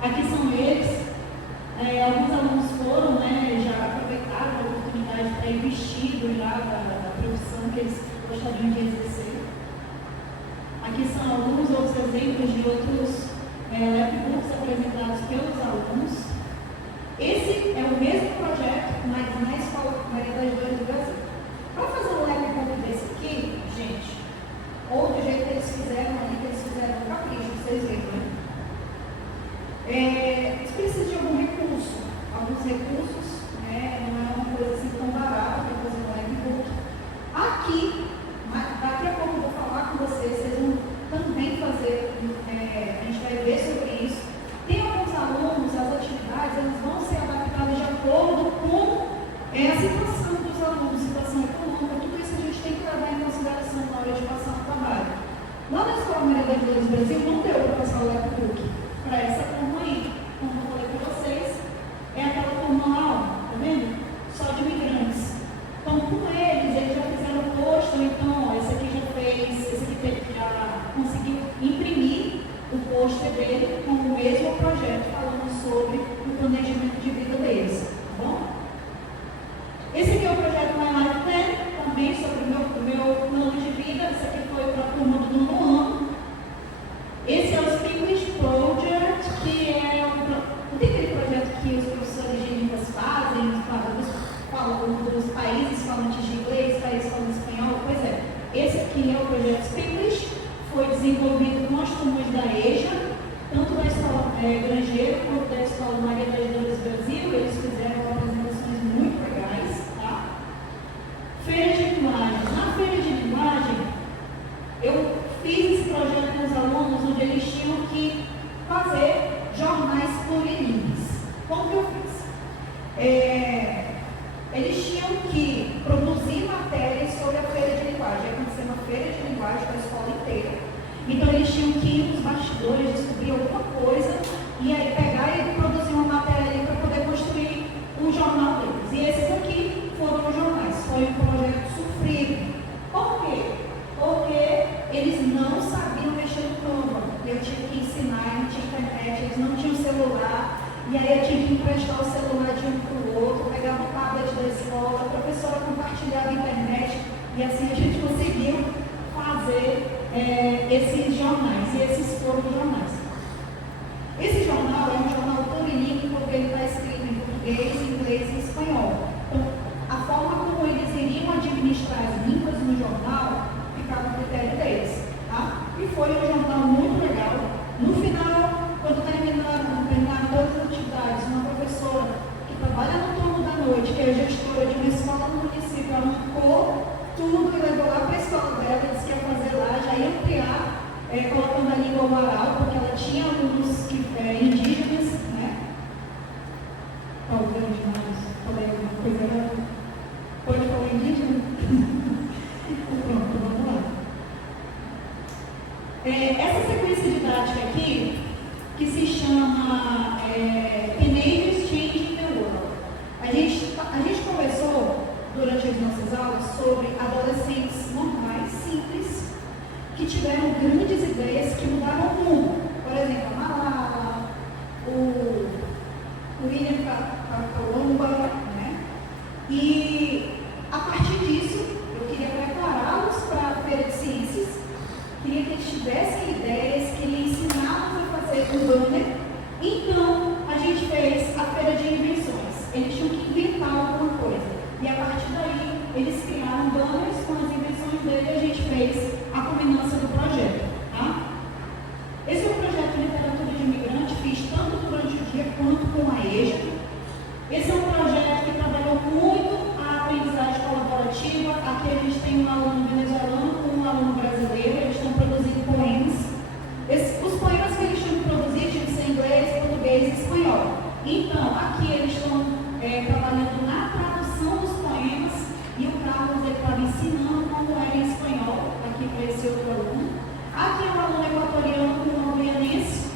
Aqui são eles. Alguns alunos foram, né, já aproveitaram a oportunidade para ir vestidos já da profissão que eles gostariam de exercer. Aqui são alguns outros exemplos de outros lapbooks apresentados pelos alunos. Esse é o mesmo projeto, mas na Escola Maria das Dores do Brasil. Para fazer um lapbook desse aqui, gente, ou do jeito que eles fizeram ali, que eles fizeram no capricho, vocês viram, né? Eles precisam de algum recurso, alguns recursos, né? Não é uma coisa assim tão barata para fazer um lapbook. Aqui, daqui a pouco eu vou falar com vocês vão também fazer, a gente vai ver sobre isso. Tem alguns alunos, as atividades, elas vão ser adaptadas de acordo com a situação dos alunos, situação econômica, tudo isso a gente tem que levar em consideração na hora de passar o trabalho. Lá na Escola Maria das Dores do Brasil não deu para passar o lapbook para essa turma aí. Como eu falei para vocês, é aquela turma lá, tá vendo? Só de imigrantes. Então, com eles já fizeram o posto, então, esse aqui já conseguiu imprimir o pôster dele com o mesmo projeto, falando sobre o planejamento de vida deles, tá bom? Esse aqui é o projeto My Life Plan, também sobre o meu plano de vida. Esse aqui foi para a turma do nono ano. Esse é o English Project, que é não tem aquele projeto que os professores de línguas fazem, falam dos países falantes de inglês, países falando espanhol? Pois é, esse aqui é o projeto English, foi desenvolvido com as turmas da EJA, tanto da Escola Grangeiro quanto da Escola Maria das Dores Brasil. Eles fizeram apresentações muito legais, tá? Feira de linguagem. Na feira de linguagem, eu fiz esse projeto com os alunos, onde eles tinham que fazer jornais plurilingües. Como que eu fiz? Eles tinham que produzir matérias sobre a feira de linguagem. Ia acontecer uma feira de linguagem para a escola inteira. Então, eles tinham que ir nos bastidores, descobrir alguma coisa, e aí pegar e produzir uma matéria ali para poder construir um jornal deles. E esses aqui foram os jornais. Foi um projeto sofrido. Por quê? Porque eles não sabiam mexer no Canva. Eu tinha que ensinar, não tinha internet, eles não tinham celular. E aí eu tinha que emprestar o celular de um para o outro, pegava o tablet da escola, a professora compartilhava a internet, e assim a gente conseguiu fazer esses jornais, e esses foram os jornais. Esse jornal é um jornal plurilingüe porque ele está escrito em português, inglês e espanhol. Então, a forma como eles iriam administrar as línguas no jornal ficava a critério deles, tá? E foi um jornal muito legal. No final, quando terminaram todas as atividades, uma professora que trabalha no turno da noite, que é gestora de uma escola no município, ela marcou tudo e levou lá para a escola dela, disse que ia fazer lá, já ia ampliar, colocando a língua oral, porque ela tinha alunos indígenas, né? Talvez demais, falei alguma coisa errada. Pode falar indígena? Pronto, vamos lá. Essa sequência didática aqui, que se chama Teenagers Changing the World. A gente conversou durante as nossas aulas sobre adolescentes normais, simples, que tiveram grandes ideias que mudaram o mundo. Por exemplo, a Malala, o William Columba, né? E a partir disso, eu queria prepará-los para a Feira de Ciências, queria que eles tivessem ideias, queria ensiná-los a fazer um banner. Então, a gente fez a Feira de Invenções. Eles tinham que inventar alguma coisa. E a partir daí, eles criaram banners com as invenções dele e a gente fez a culminância do projeto. Tá? Esse é o projeto de literatura de imigrante, fiz tanto durante o dia quanto com a EJA. Esse é um projeto que trabalhou muito a aprendizagem colaborativa. Aqui a gente tem um aluno venezuelano com um aluno brasileiro, eles estão produzindo poemas. Os poemas que eles tinham que produzir tinham que ser inglês, português e espanhol. Então, aqui eles estão trabalhando na tradução dos poemas e o Carlos estava ensinando como era em espanhol, aqui para esse outro aluno. Aqui é um aluno equatoriano com um guianense.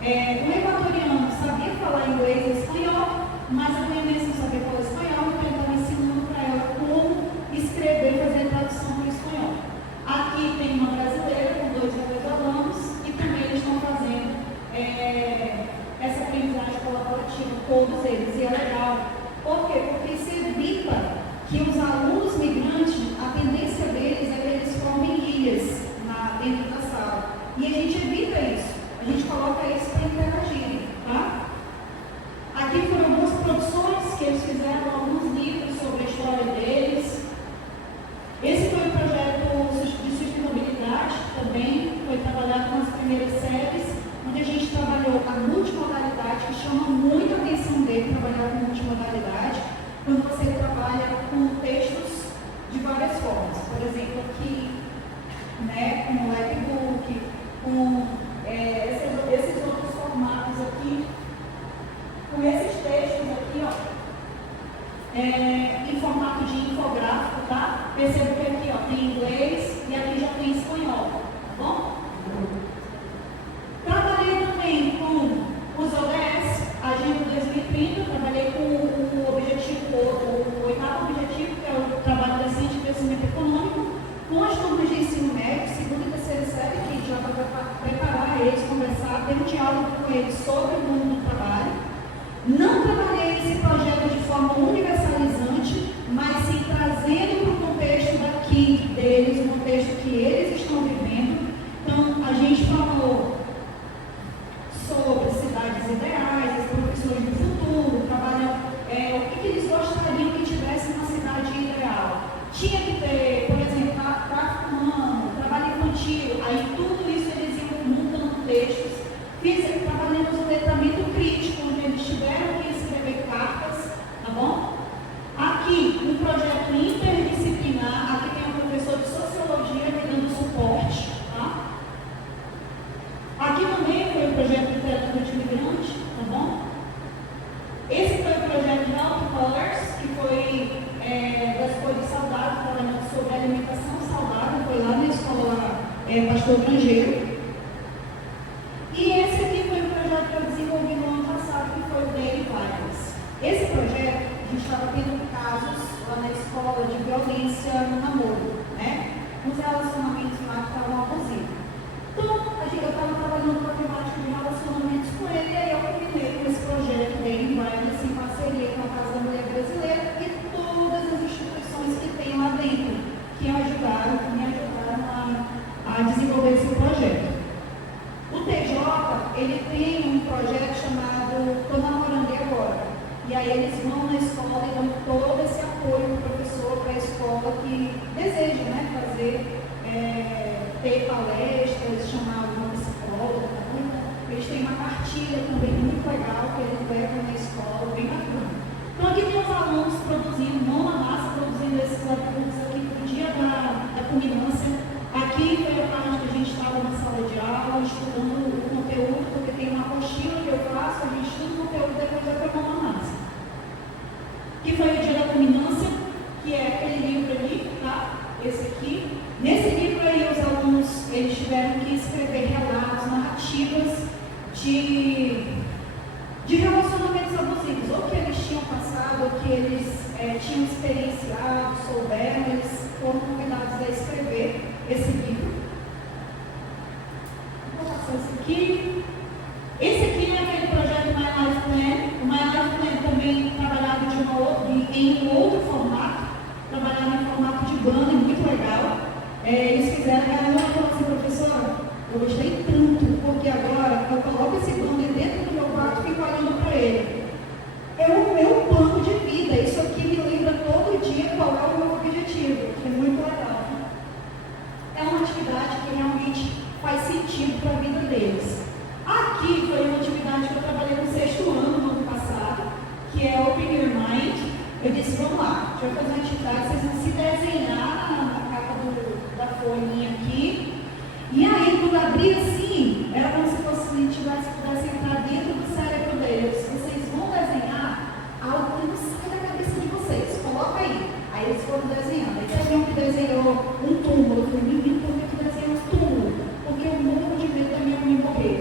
O equatoriano sabia falar inglês e espanhol, mas a guianense não sabia falar espanhol, então ele estava ensinando para ela como escrever e fazer a tradução para o espanhol. Aqui tem uma brasileira com 2 venezuelanos e também eles estão fazendo essa todos eles, e é legal. Por quê? Porque isso evita que os alunos migrantes, a tendência deles é que eles formem ilhas dentro da sala. E a gente evita isso. A gente coloca isso para interagirem, tá? Aqui foram algumas produções que eles fizeram, alguns livros sobre a história deles. Esse foi um projeto de sustentabilidade também, foi trabalhado nas primeiras séries, onde a gente trabalhou a multimodalidade, que chama muito a atenção dele, trabalhar com multimodalidade, quando você trabalha com textos de várias formas. Por exemplo, aqui, né, com o Labbook, com esses outros formatos aqui, com esses textos aqui, ó, em formato de infográfico, tá? Perceba que aqui, ó, tem inglês e aqui já tem espanhol, tá bom? Trabalhei também com os ODS, Agenda 2030, trabalhei com o objetivo, o oitavo objetivo, que é o trabalho decente e crescimento econômico, com as turmas de ensino médio, segunda e terceira série, que já para preparar eles, conversar, ter um diálogo com eles sobre o mundo do trabalho. Não trabalhei esse projeto de forma universalizante, mas sim trazendo para o contexto daqui deles, o contexto que eles estão vivendo. Então, a gente falou sobre cidades ideais, as profissões do futuro, trabalhando o que eles gostariam que tivesse uma cidade ideal. Tinha que ter, por exemplo, tráfico humano, trabalho infantil, aí tudo isso eles iam montando textos. Trabalhamos o letramento crítico, onde eles tiveram que escrever cartas, tá bom? Aqui, um projeto interdisciplinar, aqui tem um professor de sociologia me dando suporte, tá? Aqui também foi o projeto de literatura de imigrante, tá bom? Esse foi o projeto de Alto Colors, que foi das cores saudáveis, falando sobre alimentação saudável, foi lá na escola Pastor Grangeiro. E esse aqui foi um projeto que eu desenvolvi no ano passado, que foi o Daily Violence. Esse projeto, a gente estava tendo casos lá na escola de violência no namoro, né? Uns relacionamentos lá que estavam abusivos. Então, eu estava trabalhando com a temática de relacionamentos com ele, e aí eu combinei com esse projeto Daily Violence em parceria com a Casa da Mulher Brasileira e todas as instituições que tem lá dentro, que me ajudaram a desenvolver esse projeto. O TJ, ele tem um projeto chamado Tô Namorando Agora. E aí eles vão na escola e dão todo esse apoio para o professor, para a escola que deseja, né, ter palestras, chamar uma psicóloga. Eles têm uma cartilha também muito legal que eles levam na escola, bem bacana. Então aqui tem os alunos produzindo, mão na massa, produzindo esses alunos aqui para o dia da culminância. Aqui foi a parte que a gente estava na sala de aula, estudando o conteúdo, porque tem uma apostila que eu faço, a gente estuda o conteúdo e depois vai para a mão na massa. Que foi o dia da culminância, que é aquele livro ali, tá? Esse aqui. Nesse livro aí, os alunos, eles tiveram que escrever relatos, narrativas de relacionamentos abusivos, ou que eles tinham passado, ou que eles tinham experienciado, souberam, eles foram convidados a escrever esse livro. Vou passar esse aqui. Esse aqui é aquele projeto My Life Plan. O My Life Plan também trabalhado em um outro formato, trabalhado em formato de banda, muito legal. Eles fizeram, a galera falou assim, professora, eu gostei tanto, porque agora eu coloco esse banda dentro do meu quarto e fico olhando para ele. É o meu plano de vida, isso aqui me lembra todo dia qual é o meu objetivo, que é muito legal. É uma atividade que realmente faz sentido para a vida deles. Aqui foi uma atividade que eu trabalhei no 6º ano, no ano passado, que é Open Your Mind. Eu disse, vamos lá, a gente vai fazer uma atividade, vocês vão se desenhar na capa da folhinha aqui. E aí, quando abrir assim, era como se fosse pudesse entrar dentro do cérebro deles. Vocês vão desenhar algo que não sai da cabeça de vocês. Coloca aí. Aí eles foram desenhando. Aí teve um que desenhou um túmulo. Eu falei, menino, por que desenhou um túmulo? Porque eu morro de medo da minha mãe morrer.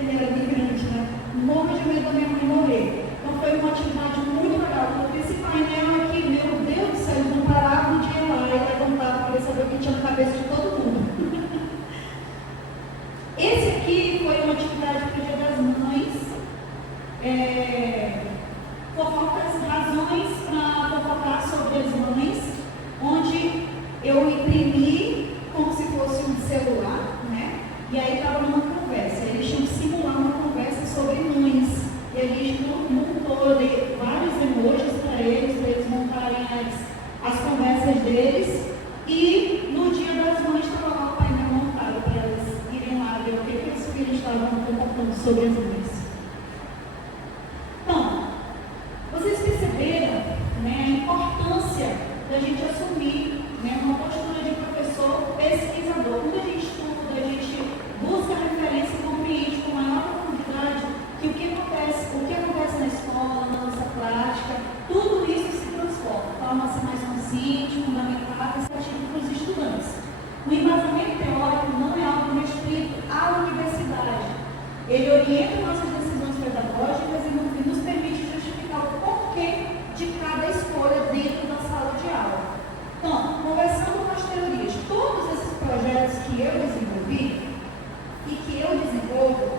Ele era bem grande, né? Morro de medo da minha mãe morrer. Então foi uma atividade muito legal. Porque esse painel aqui, meu Deus do céu, eles não paravam de ir lá e levantar para saber o que tinha na cabeça de todo mundo. festas deles. E no Dia das Mães estava lá o painel montado para elas irem lá ver o que os filhos estavam contando sobre as mães. Então, vocês perceberam, né, a importância da gente assumir, né, uma postura de professor pesquisador. Quando a gente estuda, a gente busca referência e compreende com maior profundidade que o que acontece na escola, na nossa prática, tudo isso se transforma, torna-se mais consciente, fundamentada e atrativo para os estudantes. O embasamento teórico não é algo restrito à universidade. Ele orienta nossas decisões pedagógicas e nos permite justificar o porquê de cada escolha dentro da sala de aula. Então, conversando com as teorias, todos esses projetos que eu desenvolvi e que eu desenvolvo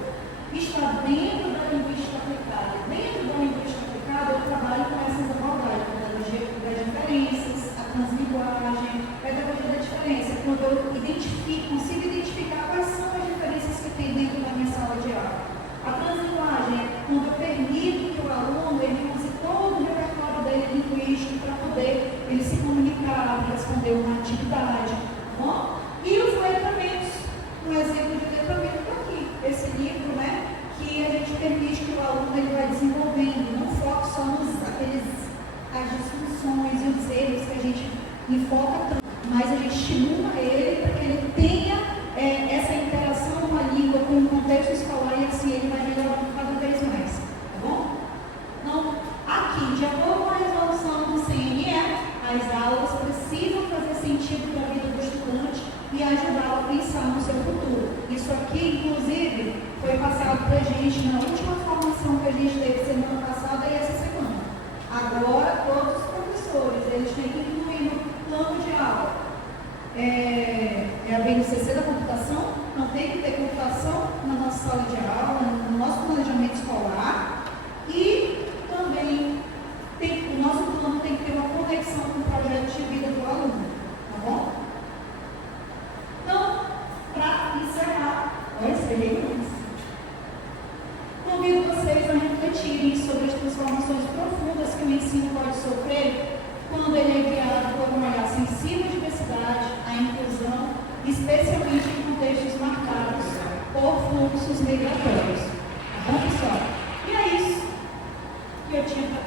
está dentro da linguística aplicada. Dentro da linguística aplicada, eu trabalho com essas abordagens, pedagogia das diferenças, a translinguagem, pedagogia da diferença, quando eu consigo identificar quais são as diferenças que tem dentro da minha sala de aula. A translinguagem é quando eu permito que o aluno ele use todo o repertório dele linguístico para poder ele se comunicar, responder uma atividade. Bom? E os letramentos, um exemplo de letramento está aqui, esse livro, né, que a gente permite que o aluno ele vai desenvolvendo, não foca só as disfunções e os erros que a gente enfoca tanto, mas a gente estimula ele para que ele tenha essa interação com a língua, com o contexto escolar, e assim ele vai melhorando cada vez mais, tá bom? Então, aqui, de acordo com a resolução do CNE, as aulas precisam fazer sentido para a vida do estudante e ajudá-lo a pensar no seu futuro. Isso aqui, inclusive, foi passado para a gente na última formação que a gente teve semana passada e essa semana. Agora, todos os professores, eles têm que incluir no plano de aula. É a BNCC da computação, então tem que ter computação na nossa sala de aula, no nosso planejamento escolar, e também o nosso plano tem que ter uma conexão com o projeto de vida do aluno, tá bom? Então, para encerrar, convido vocês a refletirem sobre as transformações profundas que o ensino pode sofrer quando ele é guiado por um olhar sensível à diversidade, à inclusão, especialmente em contextos marcados por fluxos migratórios. Tá bom, pessoal? E é isso que eu tinha para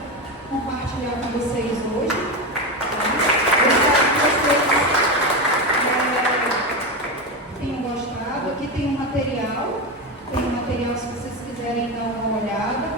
compartilhar com vocês hoje. Eu espero que vocês tenham gostado. Aqui tem um material se vocês quiserem dar uma olhada.